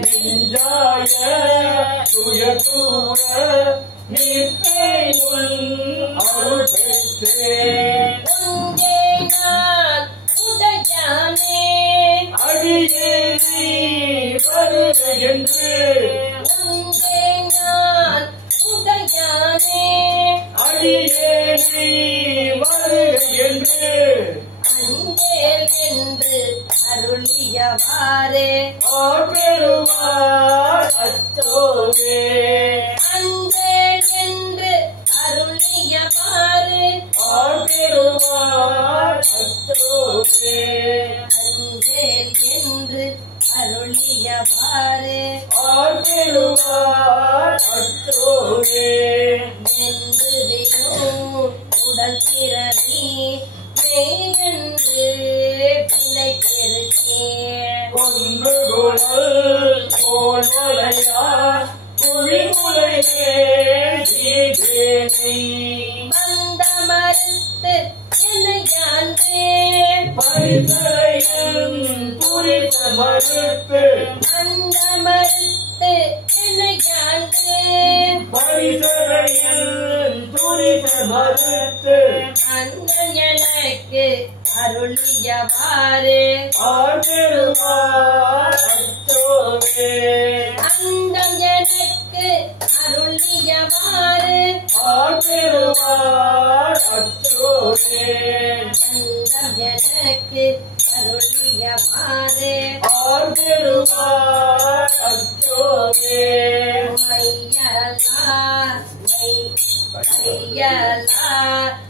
நெஞ்சாய துயதூர நிற்கை உன் அருள் பெற்றேன் உங்கே நான் உடையானே அடியேனை வருக என்று உங்கே நான் உடையானே அடியேனை வருக என்று அஞ்சேல் என்று அருளியவாறு ஆர்வெழுவார் அச்சோவே அஞ்சேல் என்று அருளியவாறு ஆர்வெழுவார் அச்சோவே அஞ்சேல் என்று அருளியவாறு ஆர்வெழுவார் அச்சோவே வென்று விழும் உடல் பிறவி மெய்வென்று வினை பெருக்கேன் கொன்று குழல் போல் வளையார் குழிமுலையே தீதேனை வந்த மறுத்து என்னை யான்றேன் பரிசரையன் புரித மறுத்து வந்த மறுத்து என்னை யான்றேன் பரிசரையன் புரித மறுத்து அண்ணன் எனக்கு அருளியவாறு ஆர்வெழுவார் அச்சோவே அண்டம் எனக்கு அருளியவாறு ஆர்வெழுவார் அச்சோவே அண்டம் எனக்கு அருளியவாறு ஆர்வெழுவார் அச்சோவே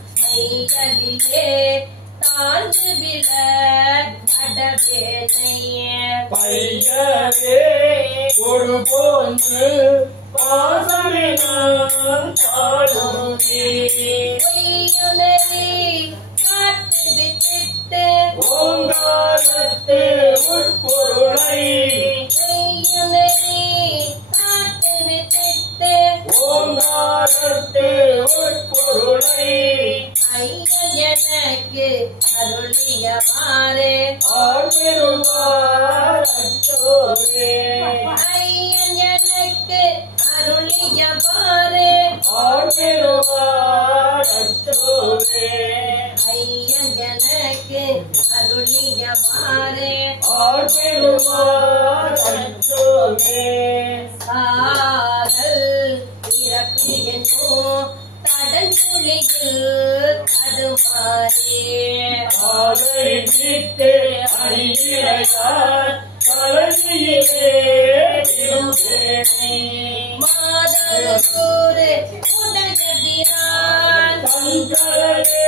மையலிலே தாழ்ந்து விழ அடவேனைய பையவே ஒரு போன்று பாசமினான் தாழுமே பொய்யுணரி காட்டு விட்டு ஓங்காரத்து உட்பொருளை பொய்யுணரி காட்டு விட்டு ஓங்காரத்து உட்பொருளை ஐயன் எனக்கு அருளியவாறு ஆர்வெழுவார் அச்சோவே ஐயன் எனக்கு அருளியவாறு ஆர்வெழுவார் அச்சோவே ஐயன் எனக்கு அருளியவாறு ஆர்வெழுவார் அச்சோவே சாதல் பிறப்பு என்னும் தடங்குழியில் தடுமாறே அதை நீட்டு அடியிலையார் தலையிலே இருந்தேனே மாதரு கூறு உடகபிரான் தங்களே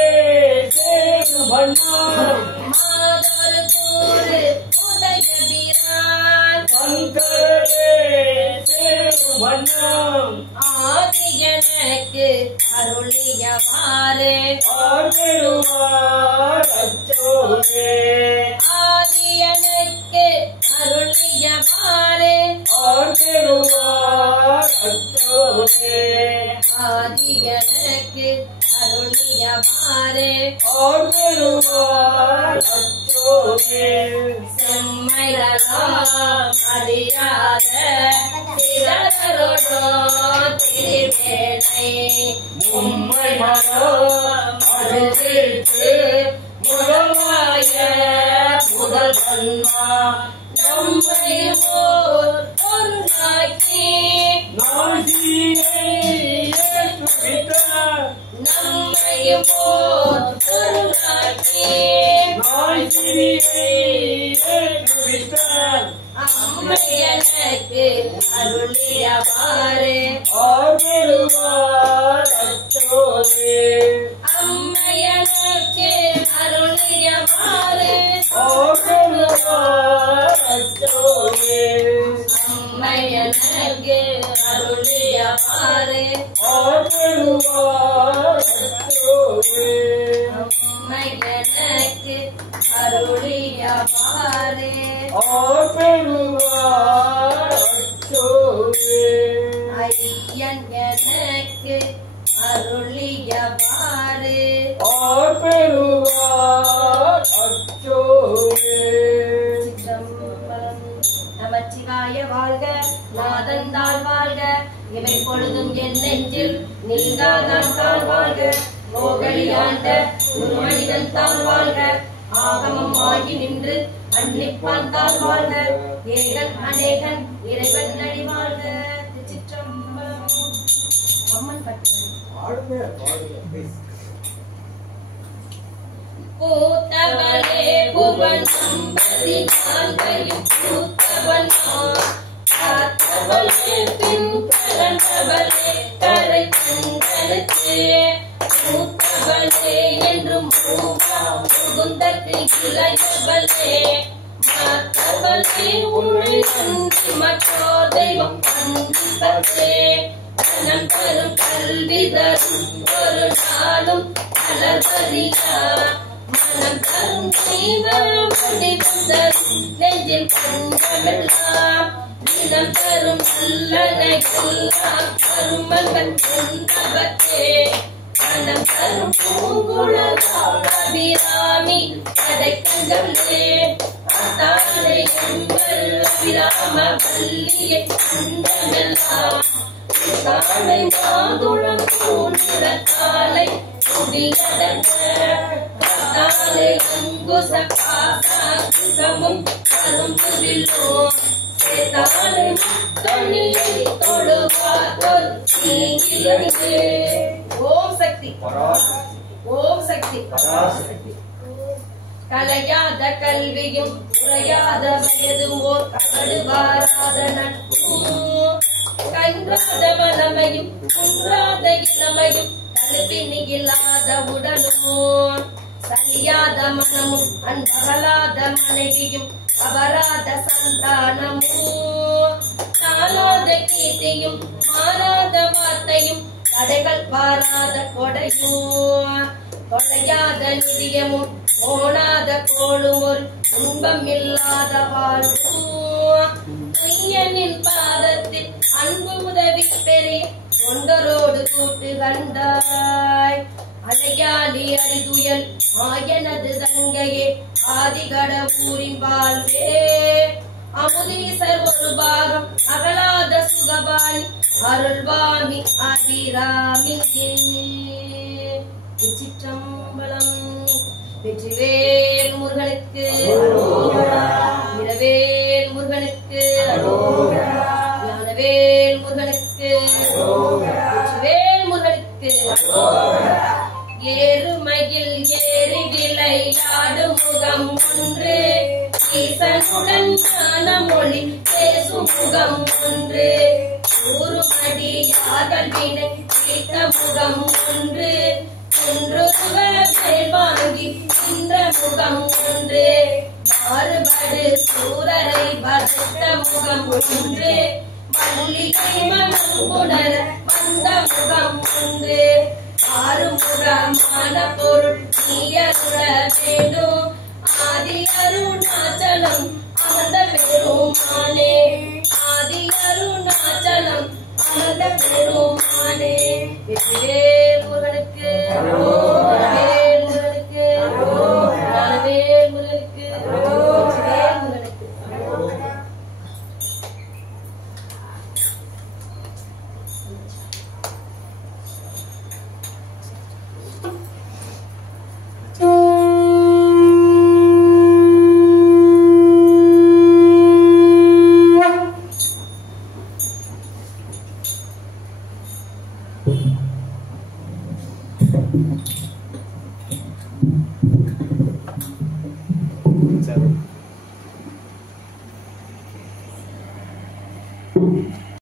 சேரு மன்னார் மாதரு கூறு உடகபிரான் தங்களே சேரு மன்னார் ஆதி எனக்கு அருளியவாறு ஆர்வெழுவார் அச்சோவே ஆதி எனக்கு அருளியவாறு ஆர்வெழுவார் அச்சோவே ஆதி எனக்கு அருளியவாறு ஆர்வெழுவார் அச்சோவே செம்மையெல்லாம் அறியாத சிறரோடோ திருவேனை உம்மை மனம் அழுதிட்டு முதலாய முதல் பன்மா நம்மை ஓர் பொருளாக்கி நாசியை ஏற்றுவித்தார் நம்மை ஓர் பொருளாக்கி நாசியை ஏற்றுவித்தார் அம்மை எனக்கு அருளியவாறு ஆர்வெழுவார் அச்சோவே அம்மை எனக்கு அருளியவாறு ஆர்வெழுவார் அச்சோவே அம்மை எனக்கு அருளியவாறு ஆர்வெழுவார் அச்சோவே அம்மை எனக்கு அருளியவாறு ஆர்வெழுவார் ஐயன் எனக்கு அருளியவாறு ஆர்பெருவார் அச்சோவே. சிற்றம்பலம். நமச்சிவாய வாழ்க, நாதந்தாள் வாழ்க, இவை பொழுதும் என் நெஞ்சில் நீங்காதான் தான் வாழ்க. கோகலியாண்ட குருமனிதன் தான் வாழ்க, ஆகமம் ஆகி நின்று அன்னிப்பான் தான் வாழ்க. ஏகன் அநேகன் இறைவன் அடி வாழ்க. சிற்றம்பலம். அம்மன் பட்டு பூத்தவளே புவன் சம்பதி நான்கையும் பூத்தவன் காத்தவளே பின் கலந்தவளே கரை கண்களுக்கு பூத்தவளே என்றும் பூவா புகுந்தற்கு இளையவளே மாத்தவளே உன்னை நன்றி மற்றோ தெய்வம் கண்டிப்பதே தனம் தரும் கல்வி தரும் ஒரு நாளும் கலவரியா மனம் தரும் தீவம் தரும் நெஞ்சில் கண்டமெல்லாம் தினம் தரும் நல்லனைக்கெல்லாம் கருமங்கள் கொண்டவற்றே மனம் தரும் பூங்குழலாமி அதை கண்டவளே தானே எங்கள் அபிராம வல்லியை கண்டமெல்லாம் தானை மாதுளம் பூநிறத்தாலை குடியதற்க தாலை அங்குச பாசமும் கரும்புவில்லோம் சேதாலை முத்தணியை தொழுவார் நீங்கிலே. ஓம் சக்தி ஓம் சக்தி. கலையாத கல்வியும் குறையாத வயதும் ஓர் கடுவாராத நட்பும் கன்றாத வளமையும் குன்றாத இளமையும் கல்வினியில்லாத உடலும் சலியாத மனமும் அன்பகலாத மனைவியும் அபராத சந்தானமும் நாளாத கீர்த்தியும் மாறாத வார்த்தையும் கடைகள் பாராத கொடையும் தொலையாத நிதியமும் ஓடாத கோளும் ஒரு துன்பம் இல்லாத வாழ்வும் ஐயனின் பாதத்தில் அன்பு உதவி பெரிய தொண்டரோடு கூட்டு கண்டாய் அலையாளி அறிதுயல் மாயனது தங்கையே ஆதிகட ஊரின் வாழ்வே அமுதீசர் ஒரு பாகம் அகலாத சுகபாணி அருள்வாமி அபிராமியே. சிற்றம்பலம். வெற்றிவேல் முருகனுக்கு இரவேல் முருகனுக்கு ஞானவேல் முருகனுக்கு வெற்றிவேல் முருகனுக்கு. ஏறுமையில் ஏறி விளையாடும் முகம் ஒன்று ஈசனுடன் ஞான மொழி பேசும் முகம் ஒன்று ஊருமடியார்கள் வினை தீர்த்த முகம் ஒன்று வாங்கி நின்ற முகம் ஒன்று மாறுபடு சூரரை வளர்த்த முகம் ஒன்று மல்லிகை மனம் உணர வந்த முகம் ஒன்று ஆறுமுகமான பொருள் நீயருள வேண்டும் ஆதி அருணாச்சலம் அமர்ந்த பெருமானே ஆதி அருணாச்சலம் அமர்ந்த பெருமானே. வெற்றிவேல் முருகனுக்கு ஞானவேல் முருகனுக்கு ஞானவேல் முருகனுக்கு வெற்றிவேல் முருகனுக்கு. Seven.